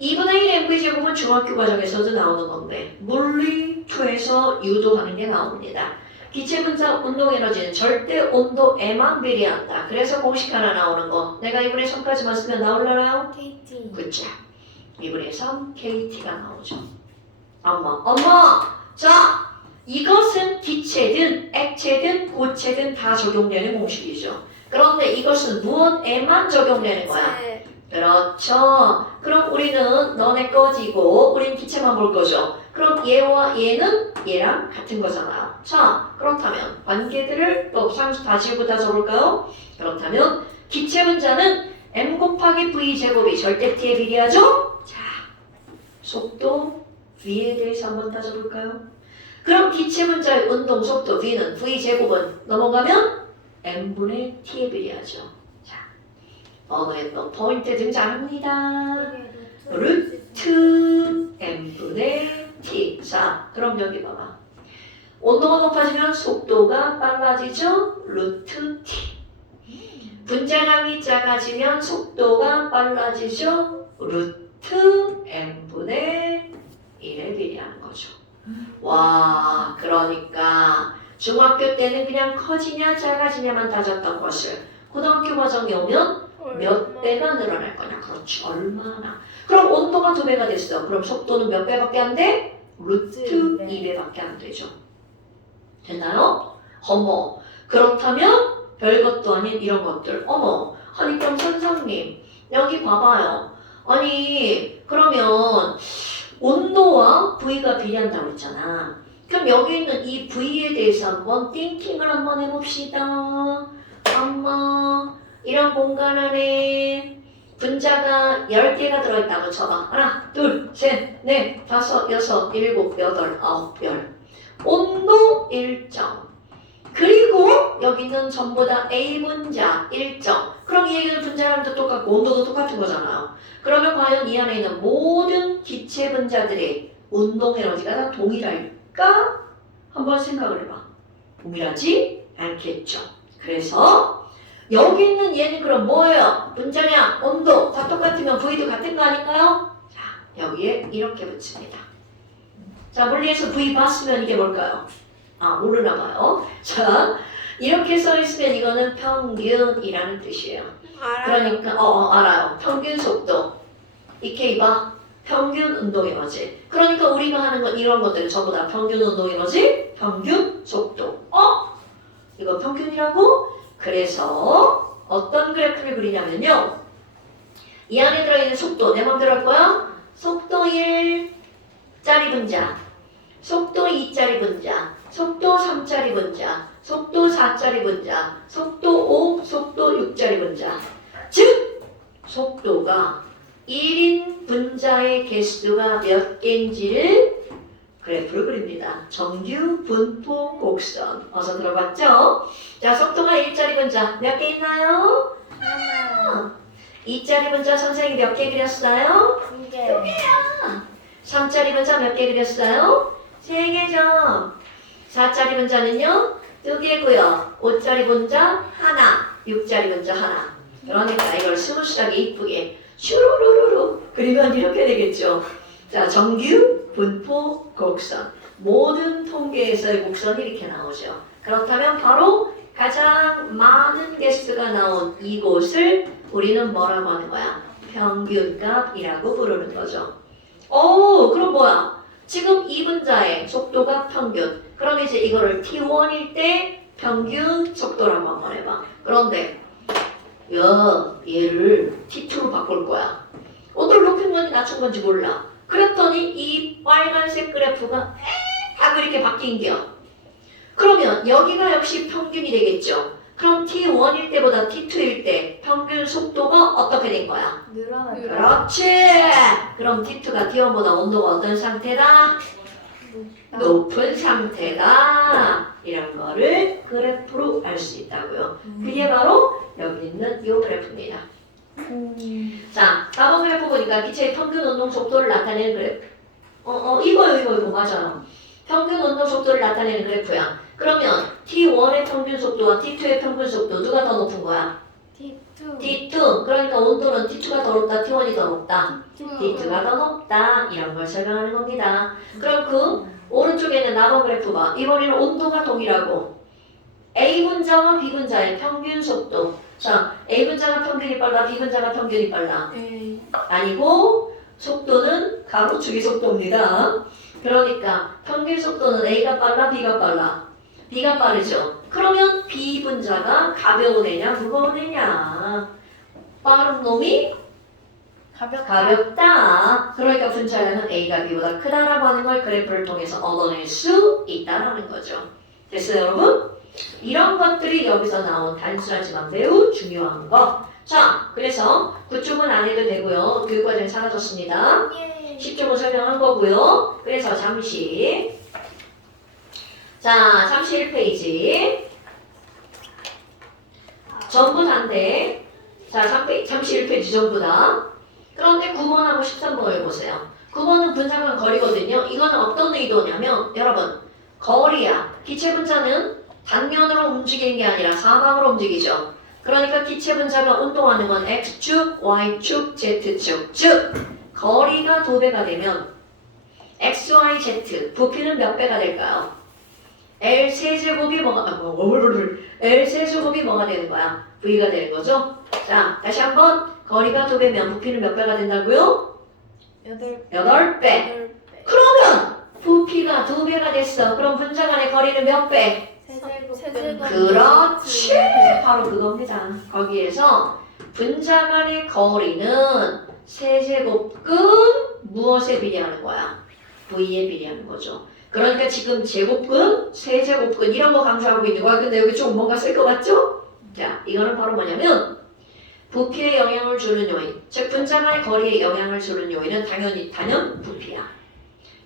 2분의 1 mv 제곱은 중학교 과정에서도 나오는 건데 물리 2에서 유도하는 게 나옵니다. 기체 분자 운동 에너지는 절대 온도에만 비례한다. 그래서 공식 하나 나오는 거. 내가 2분의 3까지만 쓰면 나올라나요? KT. 그쵸. 2분의 3 KT가 나오죠. 엄마. 자, 이것은 기체든 액체든 고체든 다 적용되는 공식이죠. 그런데 이것은 무엇에만 적용되는 거야? 그렇죠. 그럼 우리는 너네 꺼지고 우린 기체만 볼 거죠. 그럼 얘와 얘는 얘랑 같은 거잖아요. 자, 그렇다면 관계들을 또 상수 다 지우고 다 적을까요? 그렇다면 기체 분자는 m 곱하기 v 제곱이 절대 t에 비례하죠? 자, 속도 v에 대해서 한번 따져볼까요? 그럼 기체 분자의 운동 속도 v는 v 제곱은 넘어가면 n분의 t에 비례하죠. 자, 언어의 또 포인트 등장합니다. 루트 n분의 t. 자, 그럼 여기 봐봐. 온도가 높아지면 속도가 빨라지죠? 루트 t. 분자량이 작아지면 속도가 빨라지죠? 루트 n분의 1에 비례하는 거죠. 와, 그러니까 중학교 때는 그냥 커지냐 작아지냐만 따졌던 것을 고등학교 과정에 오면 몇 배가 늘어날 거냐. 그렇지, 얼마나. 그럼 온도가 2배가 됐어. 그럼 속도는 몇 배밖에 안 돼? 루트 2배밖에 안 되죠. 됐나요? 어머, 그렇다면 별것도 아닌 이런 것들. 어머, 아니 그럼 선생님 여기 봐봐요. 아니 그러면 온도와 V가 비례한다고 했잖아. 그럼 여기 있는 이 V에 대해서 한번 띵킹을 한번 해봅시다. 엄마, 이런 공간 안에 분자가 10개가 들어있다고 쳐봐. 하나, 둘, 셋, 넷, 다섯, 여섯, 일곱, 여덟, 아홉, 열. 온도 일정. 그리고 여기는 전부 다 A 분자 일정. 그럼 이 얘기는 분자량도 똑같고 온도도 똑같은 거잖아요. 그러면 과연 이 안에 있는 모든 기체 분자들의 운동 에너지가 다 동일할까? 한번 생각을 해봐. 동일하지 않겠죠. 그래서 여기 있는 얘는 그럼 뭐예요? 분자량, 온도 다 똑같으면 V도 같은 거 아닌가요? 자, 여기에 이렇게 붙입니다. 자, 물리에서 V 봤으면 이게 뭘까요? 아, 모르나 봐요. 자, 이렇게 써있으면 이거는 평균이라는 뜻이에요. 그러니까 알아요. 평균 속도. 이케 봐. 평균 운동 에너지. 그러니까 우리가 하는 건 이런 것들은 전부 다 평균 운동 에너지, 평균 속도. 이거 평균이라고? 그래서 어떤 그래프를 그리냐면요. 이 안에 들어있는 속도 내 맘대로 할 거야? 속도 1짜리 분자, 속도 2짜리 분자, 속도 3짜리 분자, 속도 4짜리 분자, 속도 5, 속도 6짜리 분자. 즉 속도가 1인 분자의 개수가 몇 개인지를 그래프를 그립니다. 정규 분포 곡선. 어서 들어봤죠? 자, 속도가 1짜리 분자 몇 개 있나요? 하나, 2짜리 분자 선생님이 몇 개 그렸어요? 2개, 3짜리 분자 몇 개 그렸어요? 3개죠. 4짜리 분자는요? 2개고요. 5짜리 분자 하나, 6짜리 분자 하나. 그러니까 이걸 스무스하게 이쁘게 슈루루루루 그리면 이렇게 되겠죠. 자, 정규 분포 곡선. 모든 통계에서의 곡선이 이렇게 나오죠. 그렇다면 바로 가장 많은 개수가 나온 이곳을 우리는 뭐라고 하는 거야? 평균값이라고 부르는 거죠. 그럼 뭐야? 지금 이 분자의 속도가 평균. 그럼 이제 이거를 T1일 때 평균 속도라고 한번 해봐. 그런데 얘를 T2로 바꿀 거야. 온도를 높인 건지 낮춘 건지 몰라. 그랬더니 이 빨간색 그래프가 딱 이렇게 바뀐겨. 그러면 여기가 역시 평균이 되겠죠. 그럼 T1일 때보다 T2일 때 평균 속도가 어떻게 된 거야? 늘어나죠. 그렇지. 그럼 T2가 T1보다 온도가 어떤 상태다? 높은 상태다. 이런 거를 그래프로 알 수 있다고요. 그게 바로 여기 있는 이 그래프입니다. 자, 4번 그래프 보니까 기체의 평균 운동 속도를 나타내는 그래프. 이거 맞아요. 평균 운동 속도를 나타내는 그래프야. 그러면 T1의 평균 속도와 T2의 평균 속도 누가 더 높은 거야? T2. T2. 그러니까 온도는 T2가 더 높다, T1이 더 높다. T2가 더 높다. 이런 걸 설명하는 겁니다. 그럼 그 오른쪽에 있는 나번 그래프 봐. 이번에는 온도가 동일하고 A 분자와 B 분자의 평균 속도. 자, A 분자가 평균이 빨라, B 분자가 평균이 빨라. 아니고 속도는 가로축이 속도입니다. 그러니까 평균 속도는 A가 빨라, B가 빨라. B가 빠르죠. 그러면 B 분자가 가벼운 애냐, 무거운 애냐? 빠른 놈이 가볍다. 그러니까 분자량은 A가 B보다 크다라고 하는 걸 그래프를 통해서 얻어낼 수 있다라는 거죠. 됐어요, 여러분? 이런 것들이 여기서 나온 단순하지만 매우 중요한 거. 자, 그래서 그쪽은 안 해도 되고요. 교육과정이 사라졌습니다. 10쪽은 설명한 거고요. 그래서 잠시 1페이지 전부 다인데 자 잠시 1페이지 전부 다. 그런데 9번하고 13번을 보세요. 9번은 분자간 거리거든요. 이거는 어떤 의도냐면 여러분 거리야. 기체 분자는 단면으로 움직이는 게 아니라 사방으로 움직이죠. 그러니까 기체 분자가 운동하는 건 X축, Y축, Z축. 즉 거리가 2배가 되면 X, Y, Z 부피는 몇 배가 될까요? L 세제곱이 L 세제곱이 뭐가 되는 거야? V가 되는 거죠? 자, 다시 한번 거리가 2배면 부피는 몇 배가 된다고요? 8배. 그러면 부피가 2배가 됐어. 그럼 분자 간의 거리는 몇 배? 그렇지. 바로 그겁니다. 거기에서 분자 간의 거리는 세제곱근 무엇에 비례하는 거야? V에 비례하는 거죠. 그러니까 지금 제곱근, 세제곱근 이런 거 강조하고 있는 거야. 근데 여기 좀 뭔가 쓸 것 같죠? 자, 이거는 바로 뭐냐면 부피에 영향을 주는 요인, 즉 분자 간의 거리에 영향을 주는 요인은 당연히 단연 부피야.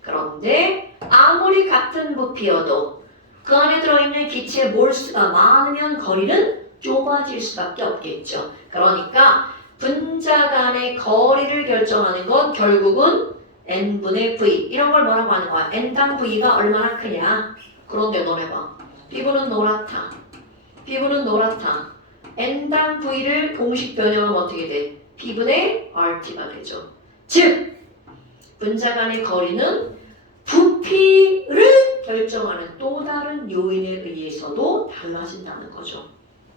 그런데 아무리 같은 부피여도 그 안에 들어있는 기체 몰수가 많으면 거리는 좁아질 수밖에 없겠죠. 그러니까 분자 간의 거리를 결정하는 건 결국은 n분의 v 이런 걸 뭐라고 하는 거야? n당 v가 얼마나 크냐? 그런데 너네 봐. 피부는 노랗다. 피부는 노랗다. n당 v를 공식 변형하면 어떻게 돼? p분의 rt가 되죠. 즉 분자 간의 거리는 부피를 결정하는 또 다른 요인에 의해서도 달라진다는 거죠.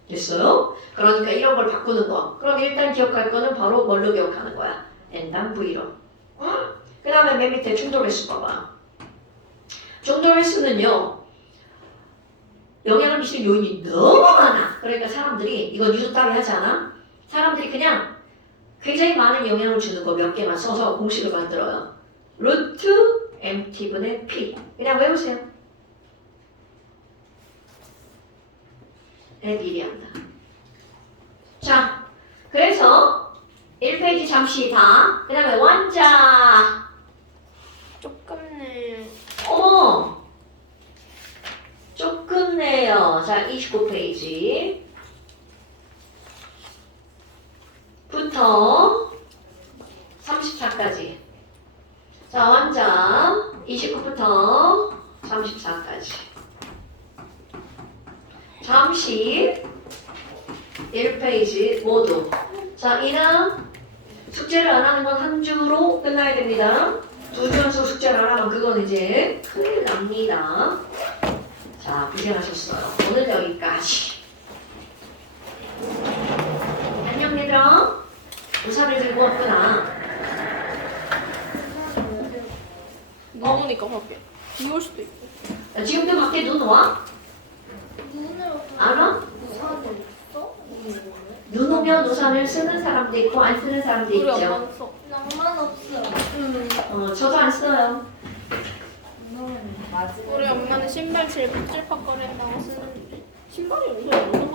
됐어요? 그러니까 이런 걸 바꾸는 거. 그럼 일단 기억할 거는 바로 뭘로 기억하는 거야? n당 v로. 그 다음에 맨 밑에 충돌 횟수 봐봐. 충돌 횟수는요. 영향을 미치는 요인이 너무 많아. 그러니까 사람들이 이거 뉴스 따위 하지 않아? 사람들이 그냥 굉장히 많은 영향을 주는 거 몇 개만 써서 공식을 만들어요. 루트 mt분의 p. 그냥 외우세요. 에 비례한다. 자, 그래서 1페이지 잠시 봐. 그 다음에 원자. 조금네. 어머! 조금네요. 자, 29페이지. 부터 34까지. 자, 원자 29부터 34까지. 잠시 1페이지 모두. 자, 이는 숙제를 안 하는 건 한 주로 끝나야 됩니다. 2주 연속 숙제를 안 하면 그건 이제 큰일 납니다. 자, 고생하셨어요. 오늘 여기까지. 안녕 얘들아. 우산을 들고 왔구나. 눈 오니까 밖에 비 올 수도 있고. 야, 지금도 밖에 눈 와? 안 와? 눈 오면 우산을 쓰는 사람도 있고 안 쓰는 사람도 우리 있죠. 엄마는 써. 낭만 없어. 저도 안 써요. 우리 엄마는 신발 찔팍거린다고 쓰는데 신발이 요새 너무